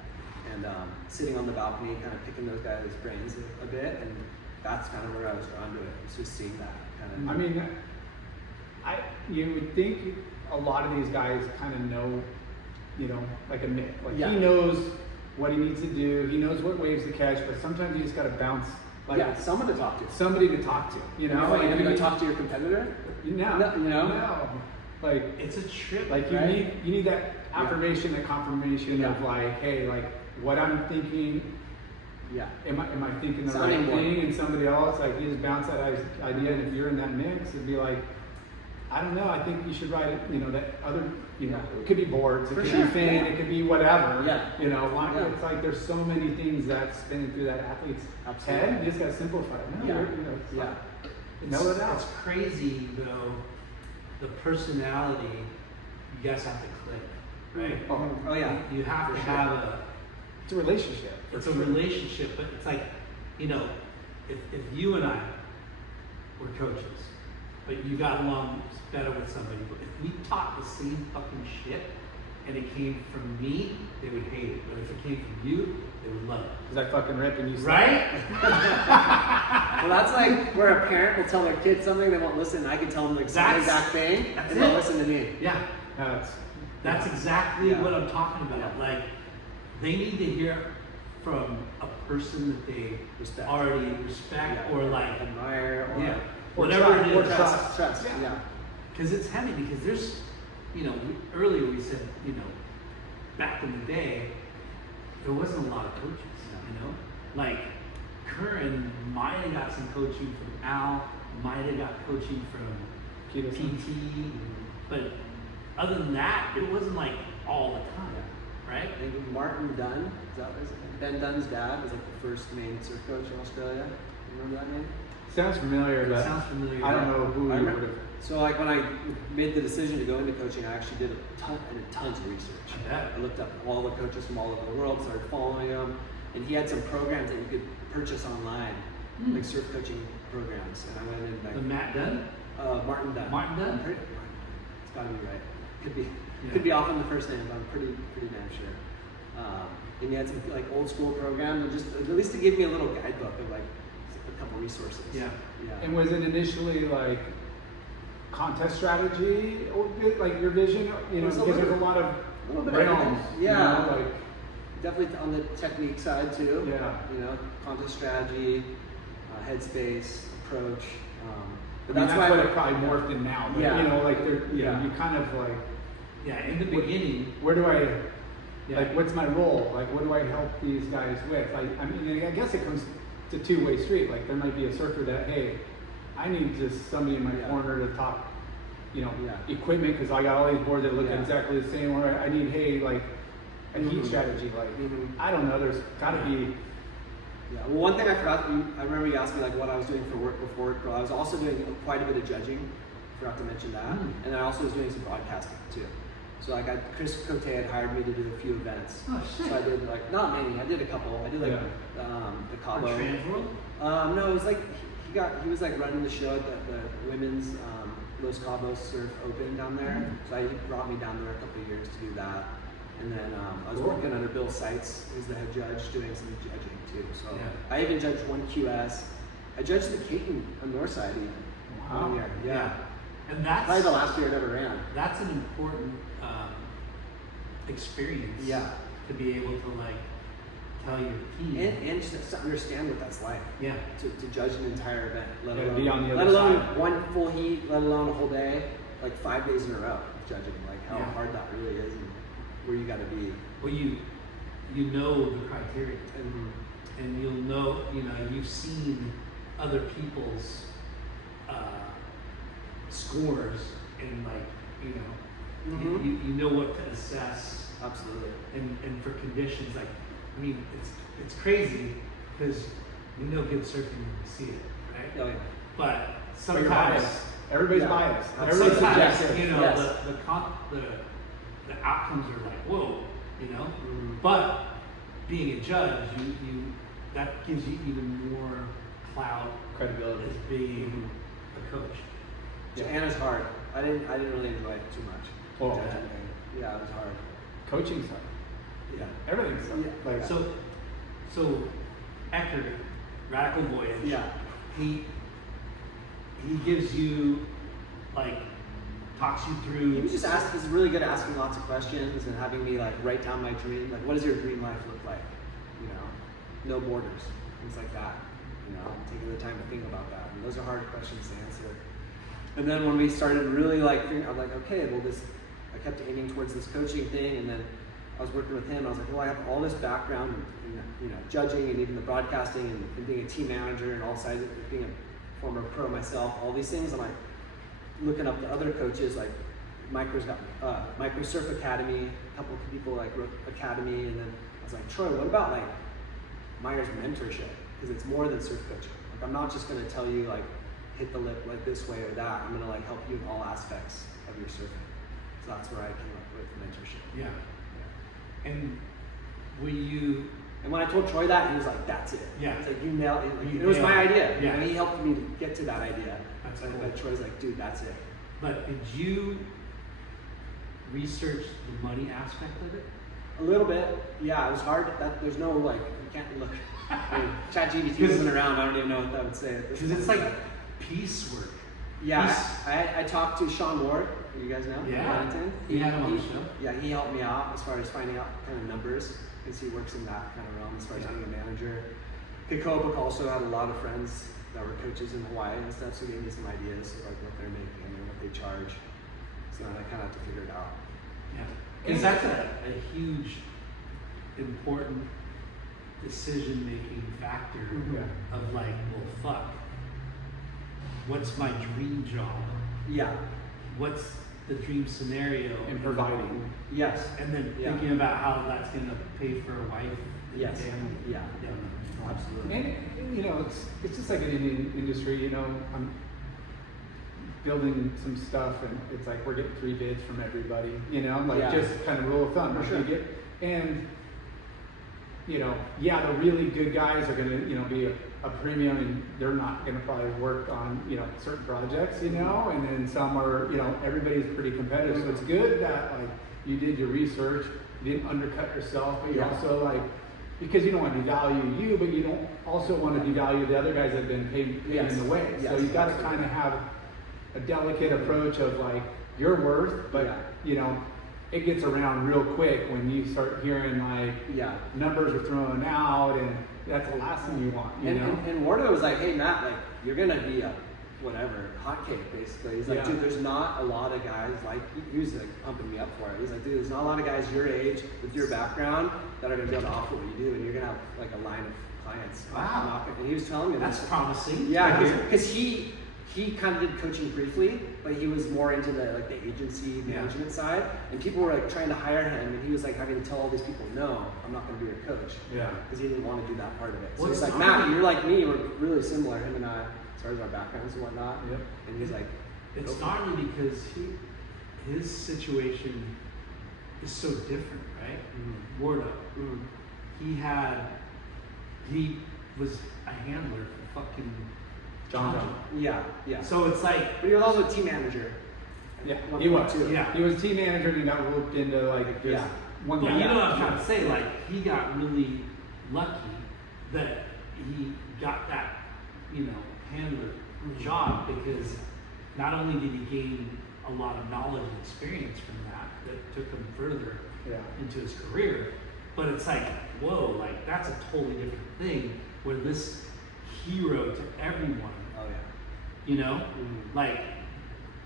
And sitting on the balcony, kind of picking those guys' brains a bit. And that's kind of where I was drawn to it. It's just seeing that kind of. I mean, you would think a lot of these guys kind of know, you know, like a Mick. Like he knows what he needs to do. He knows what waves to catch. But sometimes you just got to bounce. Like someone to talk to. Somebody to talk to. You know, Like, you're gonna go talk to your competitor. No. Like It's a trip. Like you need that affirmation, that confirmation of like, hey, like what I'm thinking Yeah. Am I thinking the Sounding right board. thing? And somebody else, like, you just bounce that idea, and if you're in that mix, it'd be like, I don't know, I think you should write it, you know, that other, you know, it could be boards, it For could sure, be fan, yeah. it could be whatever. Yeah. You know, Yeah. it's like there's so many things that's spinning through that athlete's Absolutely. head. You just gotta simplify it. No, Yeah. you know, it's Yeah. like, know it out. It's crazy though, the personality, you guys have to click, right? Oh yeah. You have For to sure. have It's a relationship. it's a relationship, but it's like, you know, if you and I were coaches, but you got along better with somebody, but if we taught the same fucking shit and it came from me, they would hate it. But if it came from you, they would love it. Because I fucking rip and you suck. Right? Well, that's like where a parent will tell their kid something, they won't listen. I can tell them like the That's- exact thing, that's and they'll it. listen to me. Yeah. That's exactly Yeah. what I'm talking about. Yeah. Like, they need to hear from a person that they Respect. already respect or like, Admire or yeah, Or whatever trust, it or is. trust. Trust. Yeah. Yeah. Because it's heavy. Because there's, you know, earlier we said, you know, back in the day, there wasn't a lot of coaches. You know, like Curran might have got some coaching from Al, might have got coaching from Keto PT, but other than that, it wasn't like all the time, right? I think Martin Dunn, is that what is it? Ben Dunn's dad was like the first main surf coach in Australia. You remember that name? Sounds familiar, It but sounds familiar. I don't know who I you remember- would have. So like when I made the decision to go into coaching, I actually did tons of research. I bet. I looked up all the coaches from all over the world, started following them, and he had some programs that you could purchase online, like surf coaching programs. And I went in The like Matt Dunn? Martin Dunn. Martin Dunn? It's gotta be right. Could be Yeah. could be off on the first name, but I'm pretty damn sure. And he had some like old school programs, and just at least to give me a little guidebook of like a couple resources. Yeah. Yeah. And was it initially like contest strategy, or like your vision? You know, It was a because there's a little- lot of little bit of realms. everything. you Yeah. know, like Definitely on the technique side too. Yeah. You know, contest strategy, headspace, approach. But I mean, that's why what it probably morphed in now. But, Yeah. You know, like there, you know, Yeah. you kind of like, Yeah, in the What- beginning, where do I, yeah. like, what's my role? Like, what do I help these guys with? Like, I mean, I guess it comes to two-way street. Like, there might be a surfer that, hey, I need just somebody in my Yeah. corner to talk, you know, Yeah. equipment because I got all these boards that look Yeah. exactly the same. Or I need, hey, like, a heat Mhm. strategy. Like, Mhm. I don't know. There's got to be. Yeah. Well, one thing I forgot. I remember you asked me like what I was doing for work before. Well, I was also doing quite a bit of judging. Forgot to mention that. And I also was doing some broadcasting too. So like Chris Cote had hired me to do a few events. Oh, shit. So I did like not many. I did a couple. I did like the For Cabo. Transworld? No, it was like he was like running the show at the women's Los Cabos Surf Open down there. So he brought me down there a couple of years to do that. And then I was Cool. working under Bill Seitz, who's the head judge, doing some judging too. So Yeah. I even judged one QS. I judged the Caton on Northside even. Wow. One year. Yeah. And that's Probably the last year I ever ran. that's an important experience. Yeah. To be able to like tell your team. And just to understand what that's like. yeah. To judge an entire event, let Yeah, alone, be on the let other alone side. one full heat, let alone a whole day, like 5 days in a row of judging, like how Yeah. hard that really is and where you gotta be. Well, you know the criteria, And and you'll know, you know, you've seen other people's scores, and like, you know, Mhm. you know what to assess. absolutely. And for conditions like, I mean, it's crazy because we know good surfing when we see it, right? Oh, yeah. But But you're sometimes, biased. Everybody's Yeah. biased. Sometimes, Everybody's sometimes subjective. you know Yes. the outcomes are like whoa, you know. Mhm. But being a judge, you that gives you even more clout Credibility. as being a coach. So Anna's hard. I didn't really enjoy it too much. Oh. Judging thing. Yeah, it was hard. Coaching stuff. Yeah. Everything stuff. Yeah. Like, So Eckert, Radical Voyage. Yeah. He gives you like talks you through. He was just he's really good at asking lots of questions and having me like write down my dream. Like, what does your dream life look like? You know, no borders, things like that. You know, taking the time to think about that. And those are hard questions to answer. And then when we started really like figuring out, like, okay, well, I kept aiming towards this coaching thing, and then I was working with him. I was like, well, I have all this background in judging and even the broadcasting and being a team manager and all sides of being a former pro myself, all these things. I'm like looking up the other coaches, like Micro's got Micro Surf Academy, a couple of people like wrote Academy, and then I was like, Troy, what about like Myers mentorship? Because it's more than surf coaching. Like I'm not just gonna tell you like hit the lip like this way or that. I'm gonna like help you in all aspects of your surfing. So that's where I came up with mentorship. Yeah. And were you? And when I told Troy that, he was like, "That's it." Yeah. It's like you nailed it. Like, You it was nailed my it. idea. Yeah. And he helped me to get to that idea. That's But cool. Troy's like, "Dude, that's it." But did you research the money aspect of it? A little bit. Yeah, it was hard. There's no like, you can't look. I mean, ChatGPT wasn't around. I don't even know what that would say. Because it's like piecework. Yeah, Piece- I talked to Sean Ward, who you guys know, Yeah. Wellington. He had him on the show. Yeah, he helped me out as far as finding out kind of numbers, because he works in that kind of realm as far as Yeah. being a manager. Picobik also had a lot of friends that were coaches in Hawaii and stuff, so he gave me some ideas of like what they're making and what they charge. So then I kind of have to figure it out. Yeah. Because that's a huge, important decision-making factor Yeah. of like, well, fuck. What's my dream job? Yeah. What's the dream scenario? And providing. Yes. And then Yeah. thinking about how that's going to pay for a wife and Yes. family. Yeah. Yeah. Absolutely. And you know, it's just like an Indian industry. You know, I'm building some stuff, and it's like we're getting 3 bids from everybody. You know, like Yeah. just kind of rule of thumb. For If sure. you get, and you know, yeah, the really good guys are gonna, you know, be a premium, and they're not gonna probably work on, you know, certain projects, you know, and then some are, you know, everybody's pretty competitive. So it's good that like you did your research, you didn't undercut yourself, but you Yeah. also like, because you don't want to devalue you, but you don't also want to devalue the other guys that have been paving Yes. the way. So Yes. you got to kind of have a delicate approach of like your worth, but Yeah. you know, it gets around real quick when you start hearing like Yeah. numbers are thrown out, and that's the last thing you want, you know? And Wardo was like, hey Matt, like you're gonna be a whatever hotcake basically. He's like, Yeah. dude, there's not a lot of guys like he was like pumping me up for it. He's like, dude, there's not a lot of guys your age with your background that are gonna be able to offer what you do, and you're gonna have like a line of clients. Wow. And he was telling me That's this. promising. Yeah, to hear. because he kind of did coaching briefly, but he was more into the like the agency Yeah. management side, and people were like trying to hire him, and he was like having to tell all these people, no, I'm not going to be your coach, Yeah. because he didn't want to do that part of it. So Well, he's it's like, not- Matt, you're like me, we're really similar, him and I, as far as our backgrounds and whatnot. Yep. And he's like, It's go for not only because his situation is so different, right? Wardo, Mm. he was a handler for fucking John. Yeah, yeah. So it's like, But he was also a team manager. Yeah, At one he point, was. too. Yeah. He was team manager, and he got roped into like this Yeah. one but guy. you know what I'm trying to say? Like, he got really lucky that he got that, you know, handler job, because not only did he gain a lot of knowledge and experience from that took him further Yeah. into his career, but it's like, whoa, like that's a totally different thing, where this hero to everyone, Oh yeah. you know, Mhm. like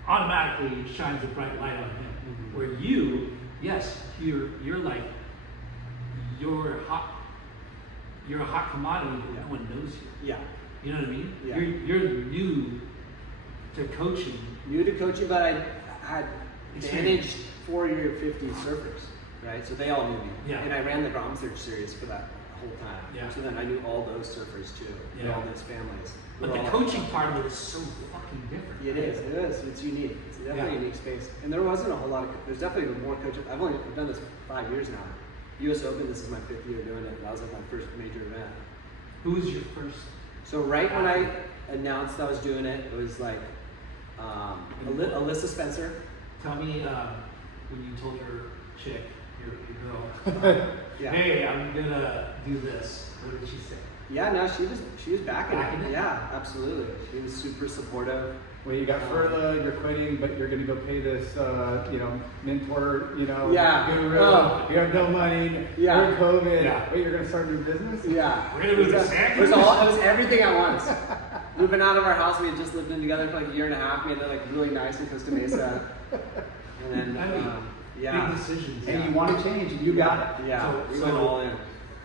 automatically shines a bright light on him. Mhm. Where you, yes, you're like you're a hot commodity, but Yeah. no one knows you. Yeah. You know what I mean? Yeah. You're new to coaching. New to coaching, but I had Experience. managed 40 or 50 surfers, right? So they all knew me. Yeah. And I ran the Grom Search series for that whole time. Yeah. So then I knew all those surfers too, and Yeah. all those families. But We're the all- coaching part of it is so fucking different. It is. It is. It's unique. It's definitely Yeah. a unique space. And there wasn't a whole lot of. There's definitely more coaches. I've done this for 5 years now. U.S. Open. This is my 5th year doing it. That was like my first major event. Who was your first? So right when I announced I was doing it, it was like Alyssa Spencer. Tell me when you told your chick, your girl, Yeah. hey, I'm gonna do this. What did she say? Yeah, no, she was backing Backing it. it? Yeah, absolutely. She was super supportive. Well, you got furloughed, you're quitting, but you're going to go pay this, you know, mentor, you know, Yeah. guru. Oh. You have no money. Yeah. You're COVID. Yeah. Wait, you're going to start a new business? Yeah. We're gonna move to It Santa was Cruz? all. It was everything at once. Moving out of our house, we had just lived in together for like a year and a half. We had like really nice in Costa Mesa, and then Yeah. Big decisions. And you want to change, and you got it. Yeah, we So- went all in.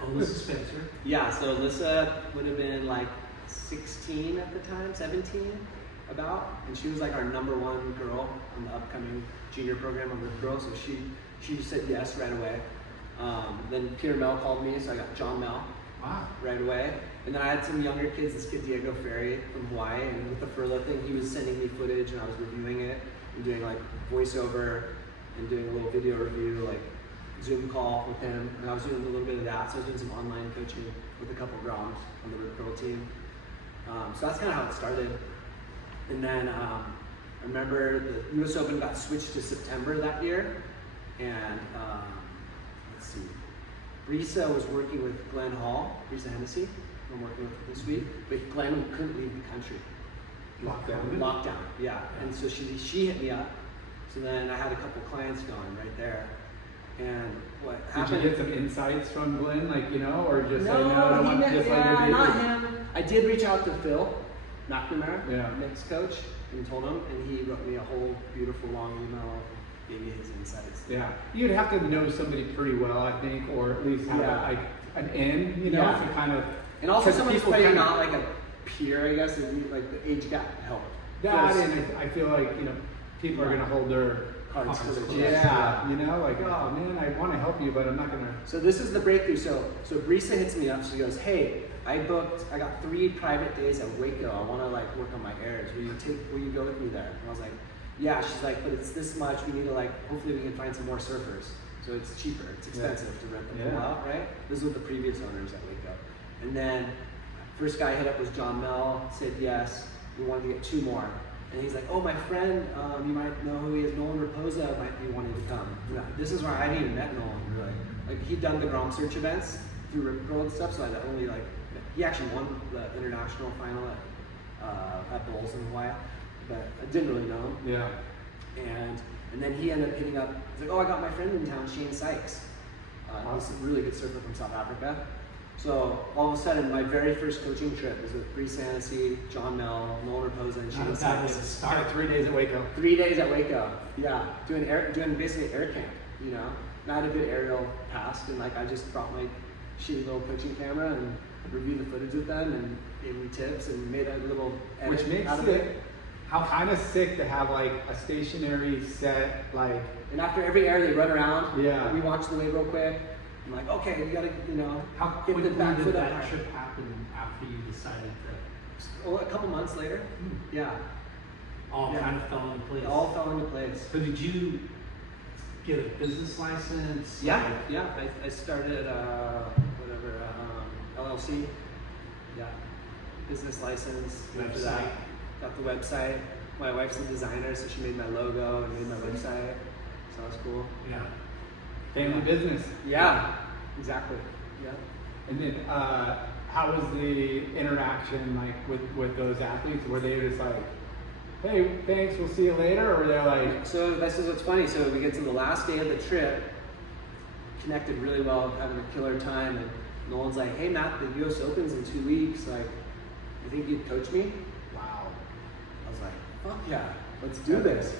Alyssa Spencer. Yeah, so Alyssa would have been like 16 at the time, 17 about, and she was like our number one girl on the upcoming junior program on Rip Girl, so she just said yes right away. Then Peter Mel called me, so I got John Mel Wow. right away. And then I had some younger kids, this kid Diego Ferry from Hawaii, and with the furlough thing, he was sending me footage and I was reviewing it and doing like voiceover and doing a little video review, like Zoom call with him, and I was doing a little bit of that, so I was doing some online coaching with a couple of groms on the Rip Girl team. So that's kind of how it started. And then I remember the U.S. Open got switched to September that year, and let's see, Brisa was working with Glenn Hall, Brisa Hennessy, who I'm working with this week, but Glenn couldn't leave the country. Lockdown, yeah. And so she hit me up. So then I had a couple clients going right there. And what happened? Did you get some insights from Glenn, like, you know, or just No, say no, I want just like yeah, your not baby? him. I did reach out to Phil McNamara, Yeah. mixed coach, and told him, and he wrote me a whole beautiful long email, gave me his insights. Yeah, you'd have to know somebody pretty well, I think, or at least have Yeah. like an end, you know, Yeah. to kind of. And also 'cause someone who's people probably kinda- not like a peer, I guess, and like the age gap helped. That, Phil's and I feel like, you know, people are gonna hold their cards to their chest. yeah, you know, like, oh man, I want to help you, but I'm not gonna. So this is the breakthrough. So Brisa hits me up. She goes, "Hey, I got 3 private days at Waco. I want to like work on my airs. Will you go with me there?" And I was like, "Yeah." She's like, "But it's this much. We need to like, hopefully we can find some more surfers. So it's cheaper. It's expensive to rent the pool Yeah. out, right?" This was the previous owners at Waco. And then first guy I hit up was John Mel. Said yes. We wanted to get 2 more. And he's like, "Oh, my friend, you might know who he is. Nolan Raposa might be wanting to come." Yeah, this is where I hadn't even met Nolan really. Like he'd done the Grom Search events through Rip Curl and stuff, so I'd only like he actually won the international final at Bowls in Hawaii, but I didn't really know him. Yeah. And then he ended up hitting up. He's like, "Oh, I got my friend in town, Shane Sykes. He's a really good surfer from South Africa." So all of a sudden, my very first coaching trip was with Bree Sanessy, John Mel, Nolan Raposa, and Shane That was Sykes. a Start start. 3 days at Waco. 3 days at Waco. Yeah, doing basically air camp. You know, and I had a good aerial pass, and like I just brought my shitty little coaching camera and reviewed the footage with them and gave them tips and made a little edit Which makes out of it kind of sick to have like a stationary set, like. And after every air, they run around. Yeah. We watch the wave real quick. I'm like, okay, you gotta, How get quickly the back did foot up. that high. trip happen after you decided to? Well, a couple months later. Yeah. All Yeah. kind of fell into place. It all fell into place. So did you get a business license? Yeah, Like, yeah. I started LLC. Yeah. Business license. After that, Website. got the website. My wife's a designer, so she made my logo and made my website. So that's cool. Yeah. Family business. Yeah. Exactly. Yeah. And then, how was the interaction like with those athletes? Were they just like, "Hey, thanks, we'll see you later," or they're like, So this is what's funny. So we get to the last day of the trip, connected really well, having a killer time, and Nolan's like, "Hey Matt, the U.S. Open's in 2 weeks. Like, you think you'd coach me?" "Wow, I was like, "Fuck yeah, let's do this.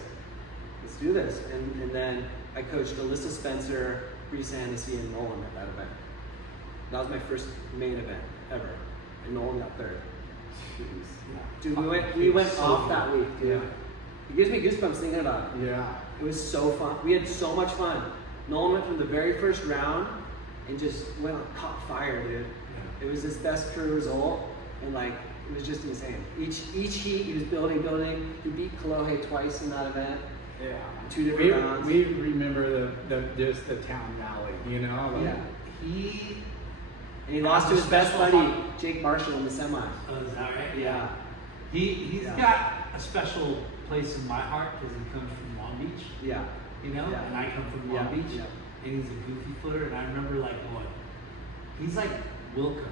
Let's do this." And then I coached Alyssa Spencer, Bree Sanessy, and Nolan at that event. That was my first main event ever, and Nolan got 3rd. jeez, Dude, we went So off good. that week, dude. Yeah. It gives me goosebumps thinking about it. yeah." It was so fun. We had so much fun. Nolan went from the very first round and just caught fire, dude. Yeah. It was his best career result, and like it was just insane. Each heat he was building. He beat Kolohe twice in that event. Yeah. 2 different rounds. We remember just the town rally, you know? Like, Yeah. And he lost to his best buddy, Jake Marshall, in the semi. Oh, is that right? Yeah. He's Yeah. got a special place in my heart because he comes from Long Beach, Yeah. you know, Yeah. and I come from Long Yeah. Beach, Yeah. and he's a goofy footer, and I remember like going, he's like Wilco,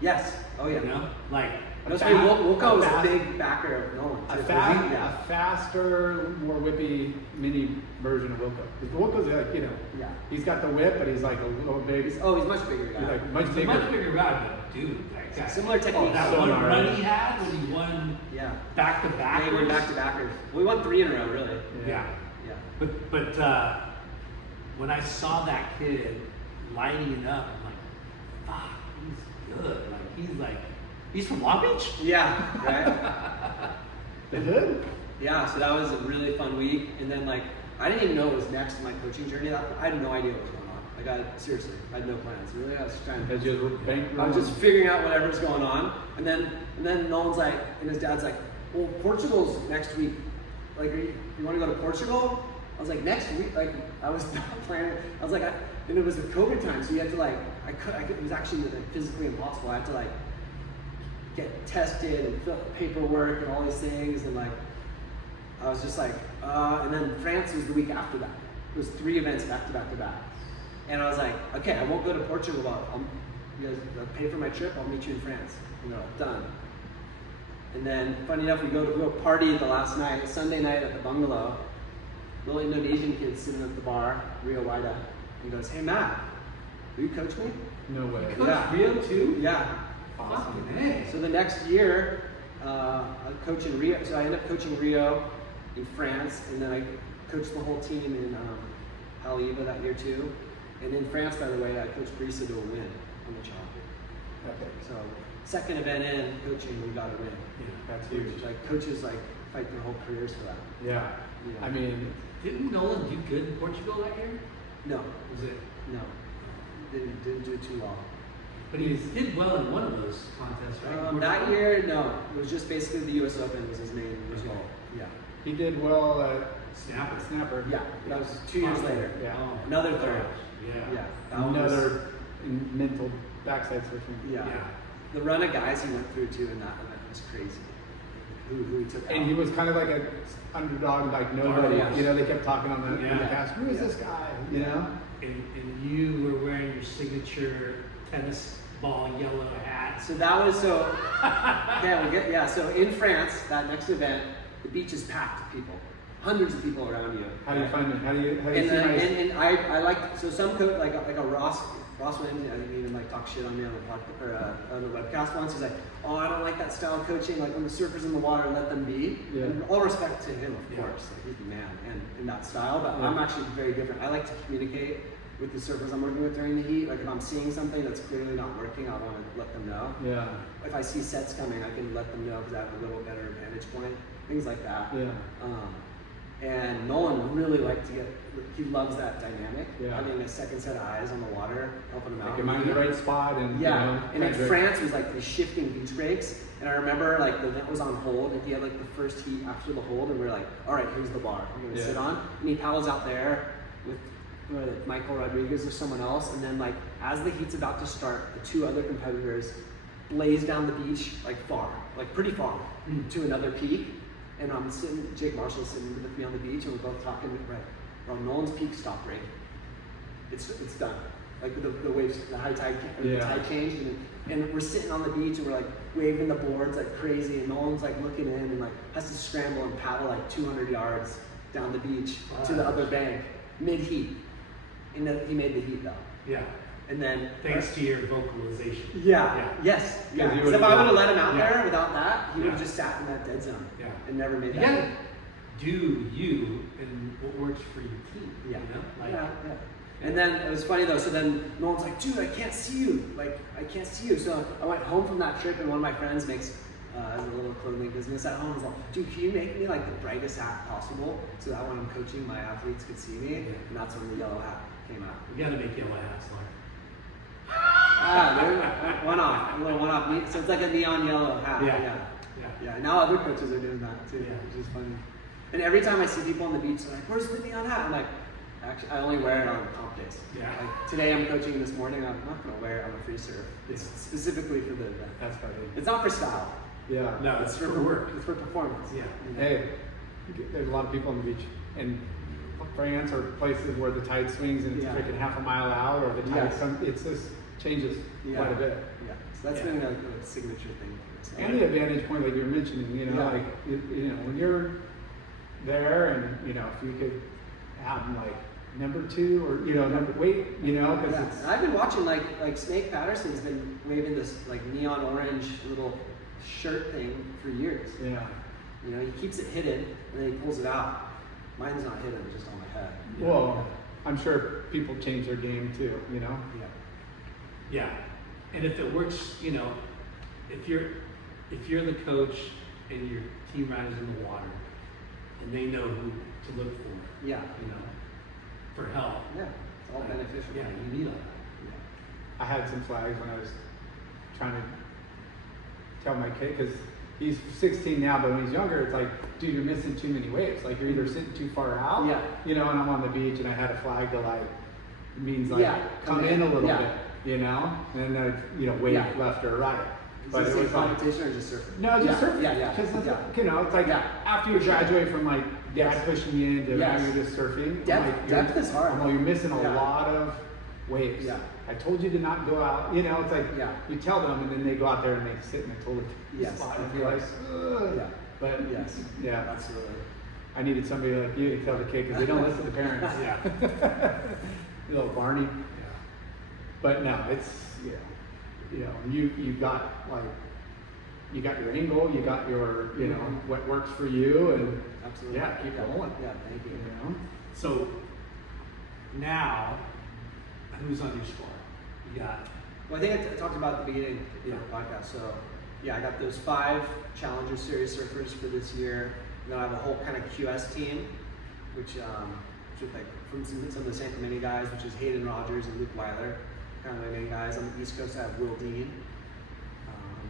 Yes. Oh yeah. you know, like That's why Wilco was a fast- big backer of Nolan. A, too. a faster, more whippy mini version of Wilco. Because Wilco's like, you know, Yeah. he's got the whip, but he's like a little big. He's much bigger guy. He's like much he's a bigger. much bigger guy, but dude, that guy. Similar technique. That So one gnarly. run he had when he won Yeah. back to back. They went back to backers. We won 3 in a row, really. Yeah. Yeah. But when I saw that kid lighting it up, I'm like, fuck, he's good. He's from Long Beach? Yeah, right? The hood? Yeah, so that was a really fun week. And then like, I didn't even know it was next in my coaching journey. I had no idea what was going on. Seriously, I had no plans. Really, I was trying to. Because you were bankrupt. I was just figuring out whatever's going on. And then Nolan's like, and his dad's like, well, Portugal's next week. Like, you want to go to Portugal? I was like, next week? Like, I was not planning. I was like, and it was the COVID time, so you had to like, it was actually like physically impossible. I had to like get tested and fill out paperwork and all these things, and like, I was just like, and then France was the week after that. It was 3 events back to back to back. And I was like, okay, I won't go to Portugal, but you guys pay for my trip, I'll meet you in France. And they're like, done. And then, funny enough, we go to a party the last night, Sunday night at the bungalow. Little Indonesian kid sitting at the bar, Rio Waida. He goes, hey Matt, will you coach me? No way. You coached Rio too? Yeah. Fucking A. So the next year, I coach in Rio. So I ended up coaching Rio in France, and then I coached the whole team in Haleiwa that year too. And in France, by the way, I coached Brisa to a win on the chop. Okay. So second event in coaching, we got a win. Yeah. That's huge. Like coaches like fight their whole careers for that. Yeah. Yeah. I mean, Didn't Nolan do good in Portugal that year? No, Was it? no, didn't do too well. But he did well in one of those contests, right? That year, no, it was just basically the U.S. Open was his main result. Yeah. he did well at Snapper. Snapper. Yeah, that was 2 years later. Yeah. Oh. Another third. Yeah. Yeah. that one was- Another mental backside surfing. Yeah. Yeah. The run of guys he went through too in that event was crazy. Who he took And out. he was kind of like a underdog, like nobody. yes. You know, they kept talking on the Yeah. cast. Who is Yeah. this guy? You know. And you were wearing your signature tennis ball yellow hat. So that was so. Yeah, So in France, that next event, the beach is packed with people, hundreds of people around you. How do you find it? How do you And see my? and I like so some coach like a Ross Williams, I think he even like talk shit on me on the podcast or on the webcast once. He's like, oh, I don't like that style of coaching. Like when the surfers in the water, let them be. Yeah. And all respect to him, of Yeah. course. Like, he's the man and in that style. But Yeah. I'm actually very different. I like to communicate with the surfers I'm working with during the heat. Like if I'm seeing something that's clearly not working, I want to let them know. Yeah. If I see sets coming, I can let them know because I have a little better vantage point. Things like that. Yeah. And Nolan really liked to he loves that dynamic. Yeah. Having a second set of eyes on the water, helping him out. Like, am I in the right spot? And Yeah, You know, and in kinda- France was like the shifting beach breaks, and I remember like the event was on hold, and he had like the first heat after the hold, and we are like, all right, here's the bar, I'm gonna Yeah. sit on, and he paddles out there with Michael Rodriguez or someone else, and then like as the heat's about to start, the 2 other competitors blaze down the beach like far, like pretty far, to another peak, and I'm sitting, Jake Marshall's sitting with me on the beach, and we're both talking, right, well, Nolan's peak stopped breaking. It's done. Like the waves, the high tide, the tide changed, and we're sitting on the beach and we're like waving the boards like crazy, and Nolan's like looking in and like has to scramble and paddle like 200 yards down the beach to the other bank mid heat, and then he made the heat though. Yeah. And then Thanks to your vocalization. yes, yeah. you Because would've if I would have done- let him out yeah. there without that, he would have Yeah. just sat in that dead zone Yeah. and never made You that. gotta do you and what works for your team. Yeah. You know? Like, Yeah. And then it was funny though. So then Nolan's like, dude, I can't see you. Like, I can't see you. So I went home from that trip, and one of my friends makes a little clothing business at home. I was like, dude, can you make me like the brightest hat possible so that when I'm coaching, my athletes could see me? Yeah. And that's when the yellow hat came out. we gotta make yellow hats, like. Dude, a little one off. So it's like a neon yellow hat. Yeah. Now other coaches are doing that too, Yeah. which is funny. And every time I see people on the beach, they're like, "Where's the neon hat?" I'm like, "Actually, I only wear it on comp days. Yeah. Like today, I'm coaching this morning. I'm not gonna wear it on a free surf. It's specifically for the event. That's funny. It's not for style. Yeah. No, it's for work. It's for performance. Yeah. You know? Hey, there's a lot of people on the beach in France or places where the tide swings and it's Yeah. freaking half a mile out, or the tide Yes. it's just changes quite a bit. Yeah. So that's Yeah. been a signature thing for us. And the advantage point, like you're mentioning, you know, Yeah. like you know, when you're there, and you know, if you could have like number 2 or you know, weight, you know, because Yeah. it's And I've been watching like Snake Patterson's been waving this like neon orange little shirt thing for years. yeah, You know, he keeps it hidden and then he pulls it out. Mine's not hidden, it's just on my head. well, I'm sure people change their game too, you know? Yeah. And if it works, you know, if you're the coach and your team riders in the water and they know who to look for, Yeah. you know, for help. Yeah. It's all beneficial. Yeah, you need all that. I had some flags when I was trying to tell my kid, because he's 16 now, but when he's younger, it's like, dude, you're missing too many waves. Like, you're either sitting too far out, Yeah. you know, and I'm on the beach and I had a flag to like, it means like, Yeah, come in a little yeah. bit, you know, and then, you know, wave Yeah. left or right. Is But this it a was like, competition or just surfing? no, just yeah. surfing. Yeah, yeah. Because, Yeah. you know, it's like Yeah. after you For sure. graduate from like dad Yes. pushing you into now Yes. you're just surfing. Depth- like, depth is hard. Well, you're missing a Yeah. lot of waves. Yeah. I told you to not go out. You know, it's like Yeah. you tell them and then they go out there and they sit in a totally Yes, spot of and you're like, course. ugh. Yeah. But Yes. yeah, Absolutely. I needed somebody like you to tell the kid because they don't listen to parents. Yeah. Little Barney. But no, it's you got like you got your angle, you got your what works for you, and Absolutely. yeah, keep going. Yeah, thank you. You know? So now, who's on your squad? You got Well, I think I talked about at the beginning of the podcast. So, yeah, I got those 5 Challenger Series surfers for this year. And then I have a whole kind of QS team, which with like from some of the San Clemente guys, which is Hayden Rogers and Luke Weiler, kind of my main guys. On the East Coast, I have Will Dean.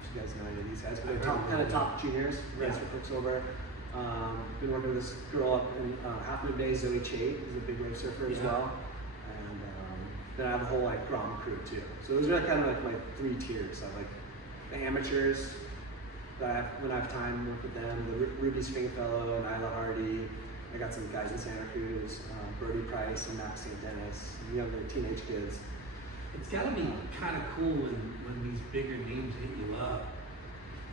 If you guys know any of these guys, but they're kind of top juniors. Race for Quicksilver. Been working with this girl up in Half Moon Bay, Zoe Chait, who's a big wave surfer as well. And then I have a whole like Grom crew too. So those are kind of like my 3 tiers. I have like the amateurs that I have, when I have time, work with them. The Ruby Stringfellow and Isla Hardy. I got some guys in Santa Cruz, Brody Price and Max St. Dennis, younger teenage kids. It's got to be kind of cool when these bigger names hit you up,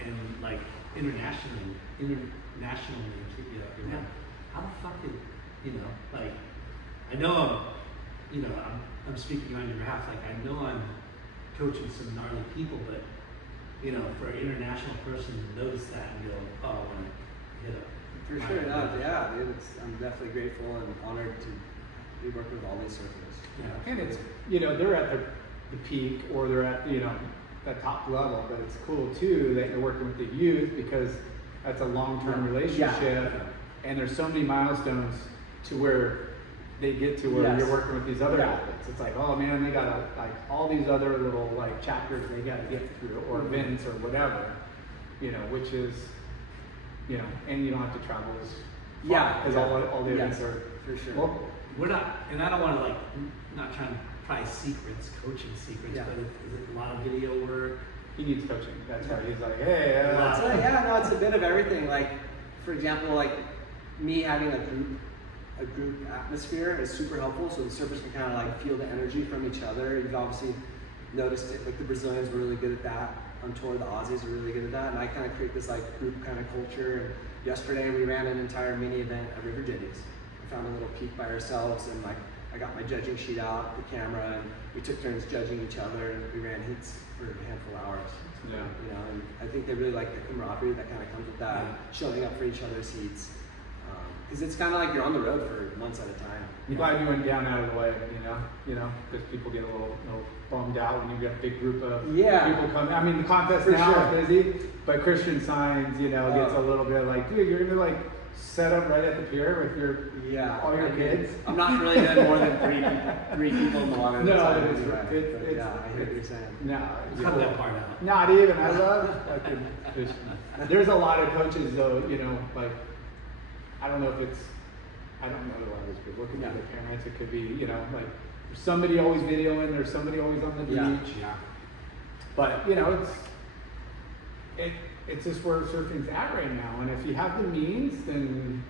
and like international names hit you up. You're like, how the fuck did like? I know I'm speaking on your behalf. Like I know I'm coaching some gnarly people, but for an international person to notice that and go, oh, I want to hit up. For sure, no, yeah, dude, I'm definitely grateful and honored to be working with all these surfers. Yeah. And it's they're at the peak or they're at that top level, but it's cool too that you're working with the youth because that's a long-term relationship, and there's so many milestones to where they get to where you're working with these other athletes. It's like, oh man, they got like all these other little like chapters they got to get through or events or whatever, which is and you don't have to travel as far because all the events are for sure. local. We're not, and I don't want to like, not trying to pry secrets, coaching secrets, but is it a lot of video work? He needs coaching. That's why he's like, hey, It's a bit of everything. Like, for example, like me having a group atmosphere is super helpful. So the surfers can kind of like feel the energy from each other. You've obviously noticed it. Like the Brazilians were really good at that on tour. The Aussies are really good at that. And I kind of create this like group kind of culture. And yesterday we ran an entire mini event at River Jetties. We found a little peak by ourselves, and like I got my judging sheet out, the camera, and we took turns judging each other, and we ran heats for a handful of hours. Yeah. And I think they really like the camaraderie that kind of comes with that, showing up for each other's heats. Because it's kind of like you're on the road for months at a time. I'm glad you went down out of the way, because people get a little bummed out when you get a big group of people coming. I mean, the contest For now sure. is busy, but Christian Signs, gets a little bit like, dude, you're gonna like set up right at the pier with all your kids. I'm not really doing more than three people in the water. No, at a time, it is. right? I hear what you're saying. No, Cut that part out. not even. I love fucking fishing. There's a lot of coaches though, like I don't know a lot of these people. It could be their parents. It could be, like there's somebody always videoing. There's somebody always on the beach. Yeah. But it's just where surfing's at right now. And if you have the means, then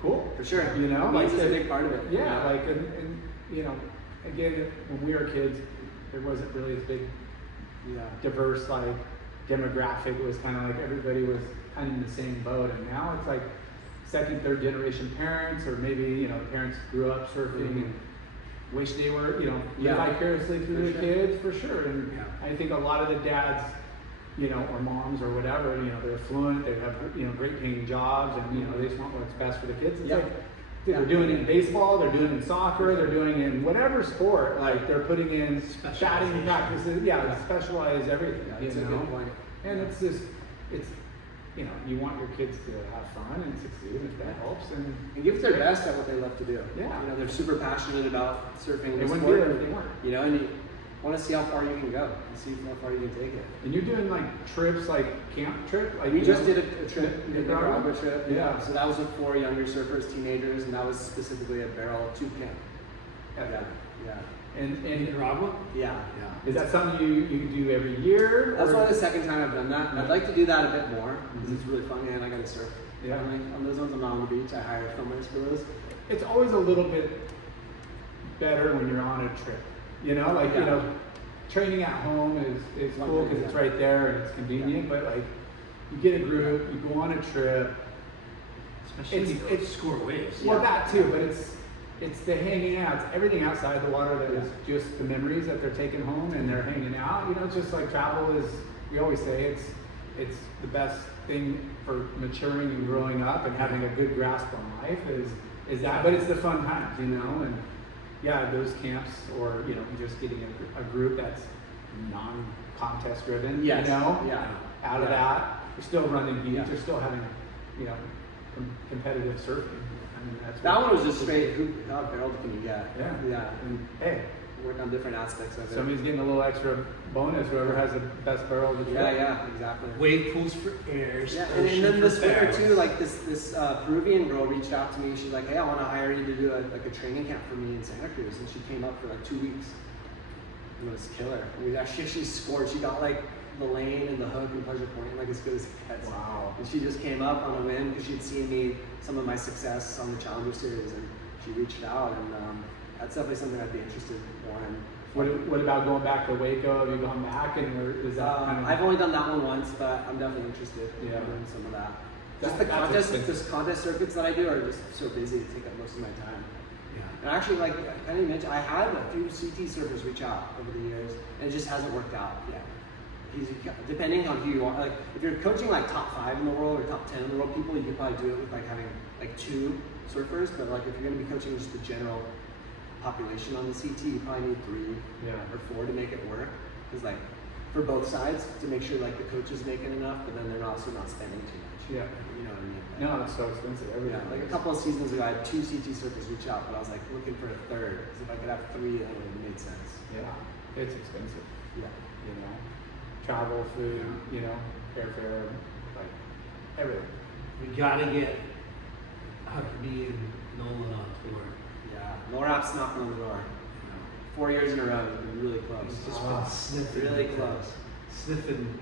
cool. For sure. The means is a big part of it. Yeah, like and again, when we were kids, there wasn't really as big diverse like demographic. It was kind of like everybody was kind of in the same boat, and now it's like second, third generation parents, or maybe parents grew up surfing and wish they were vicariously through their kids for sure. And I think a lot of the dads, or moms or whatever, they're affluent, they have great paying jobs, and they just want what's best for the kids. It's like They're doing it in baseball, they're doing it in soccer, they're doing it in whatever sport. Like they're putting in batting practices. Yeah, specialize everything. Yeah, You that's a know, good point. and it's just it's you know you want your kids to have fun and succeed if that helps. And give their best at what they love to do. Yeah. You know, they're super passionate about surfing They and wouldn't sport. be there if they weren't. You know, and you want to see how far you can go and see how far you can take it. And you're doing like trips, like camp trip. Like We you just know, did a trip, we did a Nicaragua? Nicaragua trip. Yeah. So that was with 4 younger surfers, teenagers, and that was specifically a barrel tube camp. Yeah. Yeah. And Nicaragua? Yeah. is that something you do every year? That's or- only the second time I've done that. And I'd like to do that a bit more because it's really fun, and I got to surf. Yeah. On those ones, I'm not on the beach. I hire filmers for those. It's always a little bit better when you're on a trip. You know, like you Yeah. know, training at home is cool because it's right there and it's convenient. But like, you get a group, you go on a trip. Especially if you It's- score waves. Well, that too, but it's the hanging out. It's everything outside the water that is just the memories that they're taking home and they're hanging out. You know, it's just like travel is. We always say it's the best thing for maturing and growing up and having a good grasp on life is that. But it's the fun times, you know, and yeah, those camps or you know just getting a group that's non-contest driven. Yes. You know, Yeah. out of that, you're still running beach. Yeah. You're still having you know competitive surfing. I mean, that's That what- one was just straight. How barreled can you get? Yeah. Yeah. And Hey, work on different aspects of it. somebody's getting a little extra bonus. Whoever has the best barrel of the trip. Yeah, exactly. Wave pools for airs. Yeah, and ocean then for this winter barrels. too, like this Peruvian girl reached out to me. She's like, "Hey, I want to hire you to do a training camp for me in Santa Cruz," and she came up for like 2 weeks. It was killer. She actually scored. She got like the lane and the hook and pleasure point like as good as it gets. Wow. And she just came up on a whim because she'd seen me some of my success on the Challenger Series, and she reached out, and that's definitely something I'd be interested more in. What about going back to Waco? Have you gone back and is that kind of? I've only done that one once, but I'm definitely interested in Yeah. doing some of that. That- Just the that's contest, expensive. this contest circuits that I do are just so busy to take up most of my time. Yeah. And actually, like I kind of mentioned, I had a few CT surfers reach out over the years, and it just hasn't worked out yet. Depending on who you are, like if you're coaching like top 5 in the world or top 10 in the world people, you could probably do it with like having like 2 surfers. But like if you're going to be coaching just the general population on the CT, you probably need 3 or 4 to make it work. Because like for both sides, to make sure like the coach is making enough, but then they're also not spending too much. Yeah. You know what I mean? Like, No, it's so expensive. Everything. yeah, like a couple of seasons ago, I had 2 CT surfers reach out, but I was like looking for a third. Because if I could have 3, that would have made sense. Yeah, it's expensive. Yeah. You know, travel, food. You know, airfare, like everything. We gotta get Huckabee and Nolan on tour. Yeah. NORAP's knocking on the door. 4 years in a row, it's been really close. He's just Ah, been sniffing. Really close. Sniffing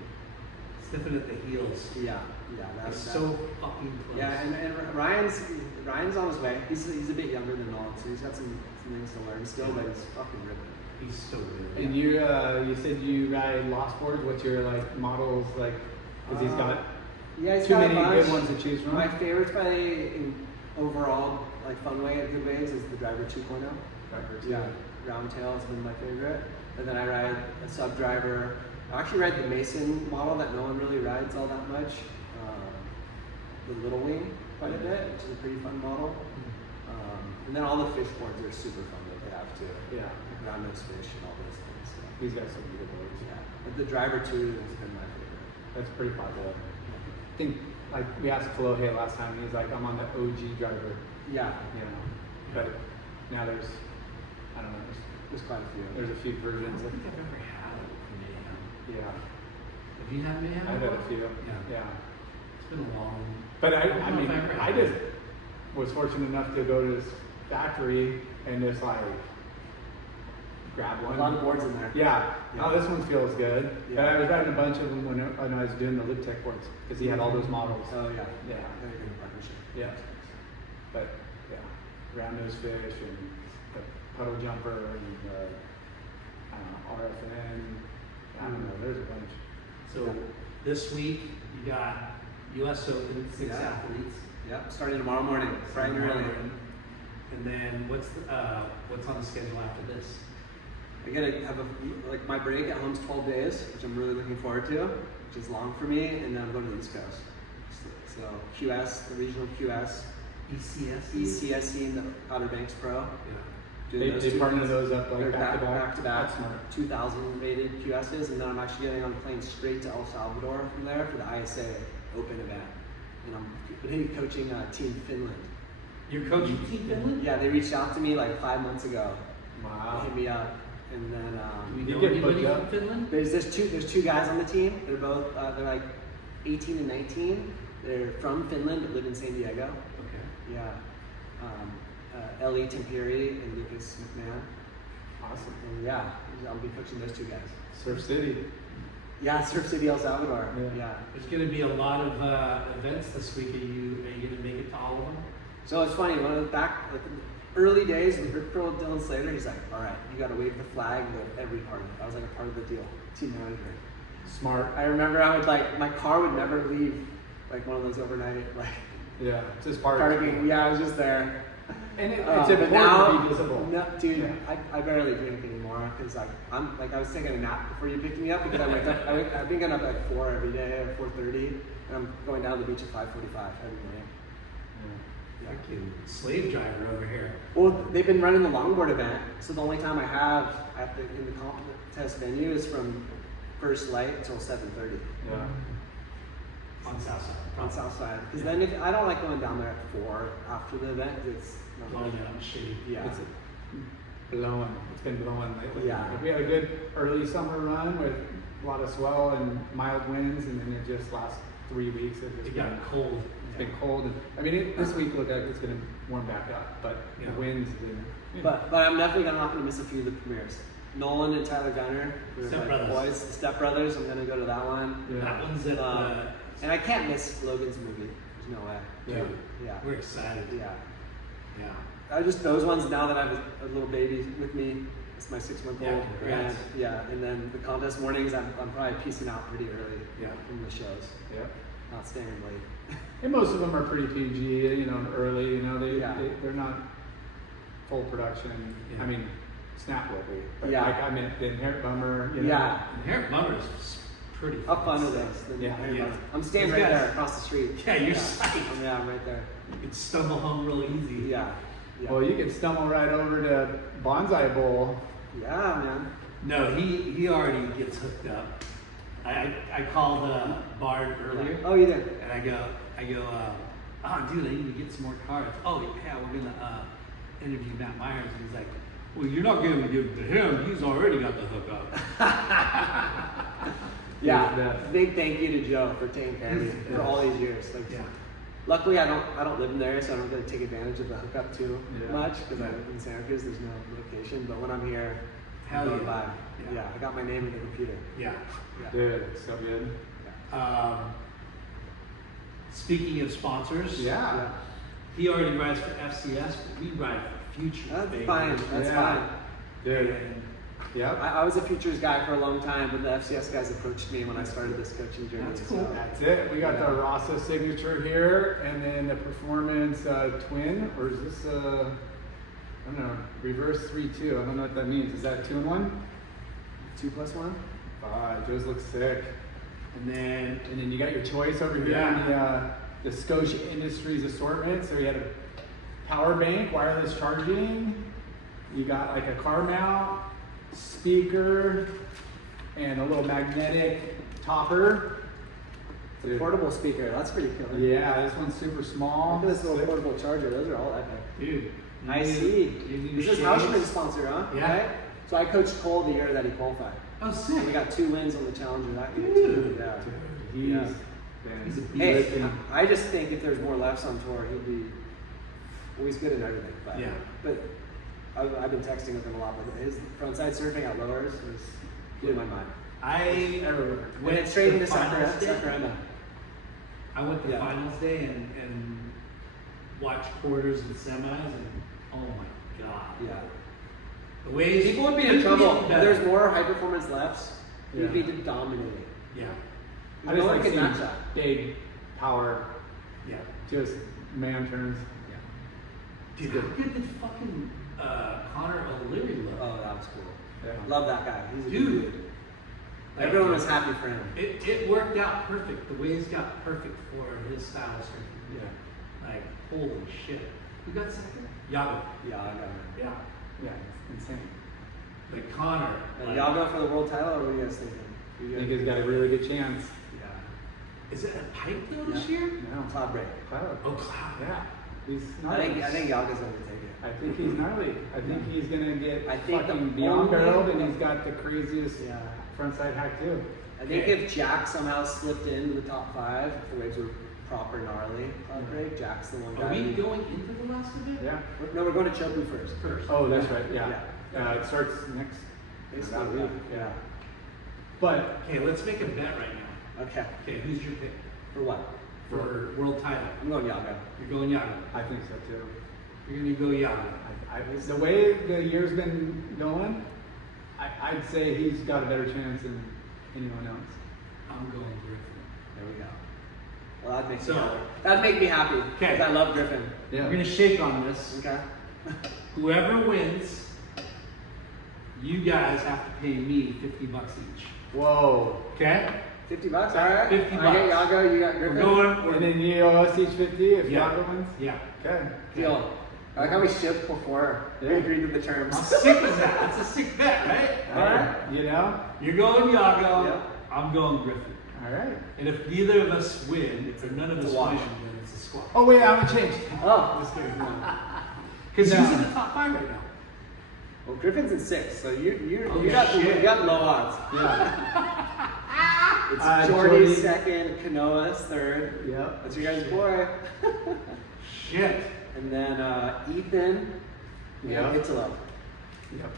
at the heels. Yeah, That's that's so fucking close. Yeah, and Ryan's on his way. He's a bit younger than Nolan, so he's got some things to learn still, but he's fucking ripping. He's so good. And you said you ride lost boards. What's your like models like? Because he's got Yeah, he's too got a many bunch. good ones to choose from. My favorites probably in overall like fun way and good ways is the Driver 2.0. Yeah, round tail has been my favorite. And then I ride a sub driver. I actually ride the Mason model that no one really rides all that much. The Little Wing quite a bit, which is a pretty fun model. And then all the fish boards are super fun that they have too. Yeah. Like round nose fish and all those things. So, He's got some good boards. yeah. But the Driver 2 has been my favorite. That's pretty popular. I think like we asked Kalohe last time, and he's like, I'm on the OG driver. Yeah, You know, but now there's I don't know. there's quite a few. There's a few I versions. don't think I've ever had a Mayhem. Yeah, Have you had Mayhem? I've had a few. Yeah. Yeah. It's been a long. But I don't I know mean, if I've ever I had just was fortunate enough to go to this factory and just like grab A one. lot of boards in there. Yeah. Yeah. Oh, this one feels good. Yeah. But I was riding a bunch of them when I was doing the Lip Tech boards because he had all those models. Oh yeah. Yeah. Very good partnership. Yeah. But yeah, round nose fish and the puddle jumper and I don't know, RFN. I don't know. There's a bunch. So Yeah. this week you got U.S. Open, 6 Yeah. athletes. Yep. Starting tomorrow morning, bright and early. And then what's on the schedule after this? I gotta have like my break at home's 12 days, which I'm really looking forward to, which is long for me, and then I'm going to the East Coast. So QS, the regional QS, ECSE and the Outer Banks Pro. Yeah. Doing those They two partner things. those up like They're back to back. to back, That's smart. 2,000 rated QSs, and then I'm actually getting on a plane straight to El Salvador from there for the ISA Open event. And I'm gonna be coaching Team Finland. You're coaching Team Finland? Yeah, they reached out to me like 5 months ago. Wow. They hit me up, and then Do we You know get anybody booked from up? Finland? there's two guys on the team. They're both they're like 18 and 19. They're from Finland but live in San Diego. Okay. Yeah. Ellie Tempiri and Lucas McMahon. Awesome. And yeah, I'll be coaching those two guys. Surf City. Yeah, Surf City, El Salvador. Yeah. There's going to be a lot of events this week. Are you going to make it to all of them? So it's funny, one of the like the early days with Rip Curl Dylan Slater, he's like, all right, you got to wave the flag to every party. I was like a part of the deal, team manager. Smart. I remember I would like, my car would never leave like one of those overnight, like, Yeah. It's just part partying. Yeah, I was just there. And it's But important now, to be visible. no, dude, Yeah. I barely drink anymore because like I was taking a nap before you picked me up because I wake up. I've been getting up at like 4 every day or 4:30, and I'm going down to the beach at 5:45 every morning. Yeah. Fucking slave driver over here. Well, they've been running the longboard event, so the only time I have in the contest venue is from first light till 7:30 Yeah. On Southside. on south side. Because then if I don't like going down there at 4 after the event, it's Blowing out in the shade. yeah. It's blowing. It's been blowing lately. Yeah. We had a good early summer run with a lot of swell and mild winds, and then it just last 3 weeks. It got cold. It's been cold. And, I mean, this week looked like it's going to warm back up, but Yeah. the winds. And, But I'm definitely not going to miss a few of the premieres. Nolan and Tyler Gunner, who are Step like Brothers. boys, the Step Brothers. I'm going to go to that one. Yeah. That one's at And I can't miss Logan's movie. There's no way. Yeah. Yeah. We're excited. Yeah. Yeah. I just those ones now that I have a little baby with me. It's my 6-month-old. Yeah, congrats. And yeah, and then the contest mornings, I'm probably piecing out pretty early. Yeah. From the shows, Yeah. not staying late. And most of them are pretty PG, you know, early. You know, Yeah. they're not full production. Yeah. I mean, Snap will be. But Yeah. like I meant the Inherent Bummer. You know, Yeah. Inherent Bummers is pretty Up fun with sick. this. Yeah. Yeah. I'm staying Those right guys- there across the street. Yeah, you're psyched. Yeah, I'm right there. You can stumble home real easy. Yeah. Yeah. Well, you could stumble right over to Bonsai Bowl. Yeah, man. No, he already gets hooked up. I called Bard earlier, Oh, you did. and I go, oh, dude, I need to get some more cards. Oh, yeah, we're gonna interview Matt Myers, and he's like, well, you're not gonna give it to him. He's already got the hookup. Yeah. Yeah. Big thank you to Joe for taking care of me for all these years. Like, Yeah. luckily, I don't live in there, so I don't really take advantage of the hookup too Yeah. much because I live in Syracuse. There's no location, but when I'm here, Hell I'm going yeah. by. Yeah. Yeah, I got my name in the computer. Yeah. Yeah. Dude, so good. Speaking of sponsors, Yeah. he already rides for FCS, but we ride for Futures. That's baby. fine. That's Yeah. fine. Dude. And Yep. I was a futures guy for a long time, but the FCS guys approached me when I started this coaching journey. That's cool. so- That's it. We got Yeah. the Rasa signature here, and then the performance twin, or is this I don't know, reverse 3-2. I don't know what that means. Is that 2-in-1? 2+1. Those look sick. and then And then you got your choice over here Yeah. in the Scotia Industries assortment. So you had a power bank, wireless charging. You got like a car mount, speaker, and a little magnetic topper. It's a portable speaker. That's pretty killer. Yeah, this one's super small. Look at this little Sick. portable charger. Those are all epic. dude, I you see. need This is shades. Hausman's sponsor, huh? Yeah. Okay. So I coached Cole the year that he qualified. Oh, We sick. got 2 wins on the Challenger that year. Dude. Yeah. He's, Yeah. been He's a beast. Hey, lifting. I just think if there's more lefts on tour, he'd be. Well, he's good in everything. But, Yeah. But I've been texting with him a lot. But his frontside surfing at lowers is blew my mind. I Everywhere. When it's straight into finals day. Sacramento. I went to Yeah. finals day and watched quarters and semis, and oh my god, Yeah. the waves. People would be in couldn't trouble. get If better. there's more high performance lefts, Yeah. you'd be dominating. Yeah, I just No one like can seeing match that. big power, yeah. just man turns. Dude, how good did fucking Connor O'Leary look? Oh, that was cool. Yeah. Love that guy. He's a Dude. good dude. Everyone was happy for him. It worked out perfect. The waves got perfect for his style of surfing. Yeah. Like, holy shit. Who got second? Yago. Yeah, I got it. Yeah. Yeah, it's insane. Like Connor. And like, y'all go for the world title, or what are you guys thinking? I think he's got a really good chance. Yeah. is it a pipe though this Yeah. year? No, Cloud break. Cloud. Oh, Cloud. Yeah, he's I gnarly. think Yaga's gonna take it. I think he's gnarly. I think he's gonna get I think fucking the beyond only- barreled, and he's got the craziest Yeah. frontside hack too. I think Okay. if Jack somehow slipped into the top 5, if the waves were proper gnarly cloud break, Jack's the one guy. Are we going into the last event? Yeah. No, we're going to Chopu first. Oh, that's right. Yeah. It starts next Basically, that week. yeah. But Okay, let's make a bet right now. Okay. Okay, who's your pick For what? for world title? I'm going Yaga. You're going Yago. I think so too. You're gonna go Yago. The way the year's been going, I'd say he's got a better chance than anyone else. I'm going Griffin. There we go. Well, that'd make, So- me happy. That'd make me happy. Okay. Because I love Griffin. Yeah. We're gonna shake on this. Okay. Whoever wins, you guys have to pay me $50 each. Whoa. Okay? $50, alright. 50 I get bucks. Yago, you got We're Griffin. going. And then you owe us each 50 if Yeah. Yago wins? Yeah. Okay. Deal. I like how we shipped before we Yeah. agreed to the terms. How sick is that? It's a sick bet, right? Alright. You know? You're going Yago. Yep. I'm going Griffin. Alright. And if neither of us win, or none of it's us a wash. win, then it's a squash. Oh wait, I'm gonna change. Oh. Just kidding. Because No. he's in the top 5 right now. Well, Griffin's in 6, so you Oh, got shit. you got low odds. Yeah. It's Jordy. Jordy second, Kanoa's third. Yep. That's your guys' boy. Shit. And then Ethan. Yeah. Italo. Yep.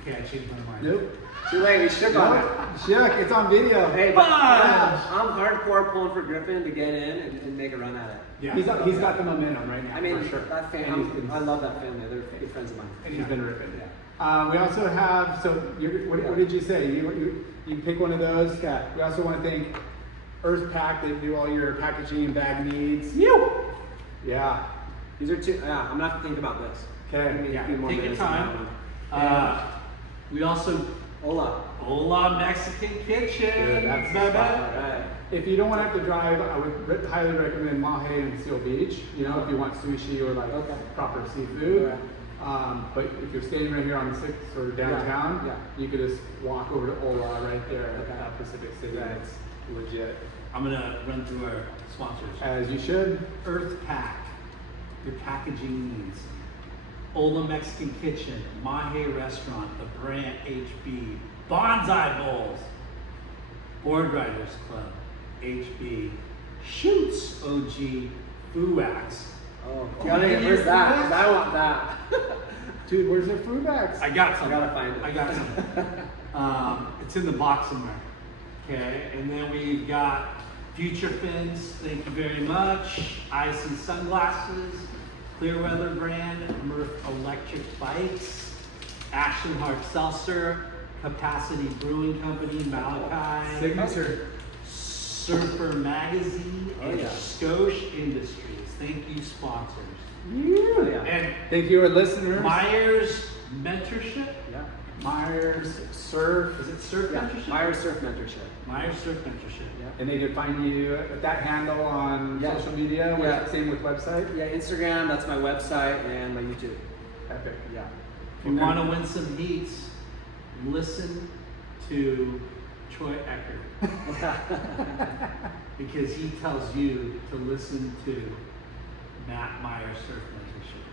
Okay, I changed my mind. Nope. Too late, we shook on it. Nope. Shook. It's on video. Hey, but Fudge! I'm hardcore pulling for Griffin to get in and make a run at it. Yeah. He's got the momentum right now. I mean, for sure. that And family, he's been- I love that family. They're good friends of mine. And he's been ripping. Yeah. We also have, so what did you say? You pick one of those. Okay. We also want to thank Earth Pack. They do all your packaging and bag needs. You. Yeah. These are two. Yeah, I'm gonna have to think about this. Okay. Give me a few more Take your minutes on that time. one. We also, Hola. Hola Mexican Kitchen. Dude, that's the baby. spot. Alright. If you don't want to have to drive, I would highly recommend Mahe and Seal Beach. You know, if you want sushi or like Okay. proper seafood. Alright. But if you're staying right here on the 6th or downtown, Yeah. you could just walk over to Ola right there Okay. at Pacific City. Right. It's legit. I'm gonna run through our sponsors. As you should. Earth Pack, your packaging needs. Ola Mexican Kitchen, Mahe Restaurant, The Brant HB, Bonsai Bowls, Board Riders Club, HB, Shoots OG, Fuwax. Oh, Oh, gotta you get, where's need that? food 'Cause I want that. Dude, where's their food bags? I got some. I gotta find it. I got some. It's in the box somewhere. Okay, and then we've got Future Fins. Thank you very much. Ice and Sunglasses. Clearweather brand. Murph Electric Bikes. Action Hard Seltzer. Capacity Brewing Company. Malachi. Signature. Surfer Magazine. Oh, And yeah. Scotia Industries. Thank you, sponsors. Oh, yeah. And Thank you, our listeners. Myers Mentorship. Yeah. Myers Surf. Is it Surf Yeah. Mentorship? Myers Surf Mentorship. Myers Surf Mentorship. Yeah. And they can find you at that handle on Yeah. social media. Yeah. Same with website. Yeah, Instagram, that's my website, and my YouTube. Epic. Yeah. If you want to win some heats, listen to Troy Eckert because he tells you to listen to Matt Myers Surf Mentorship.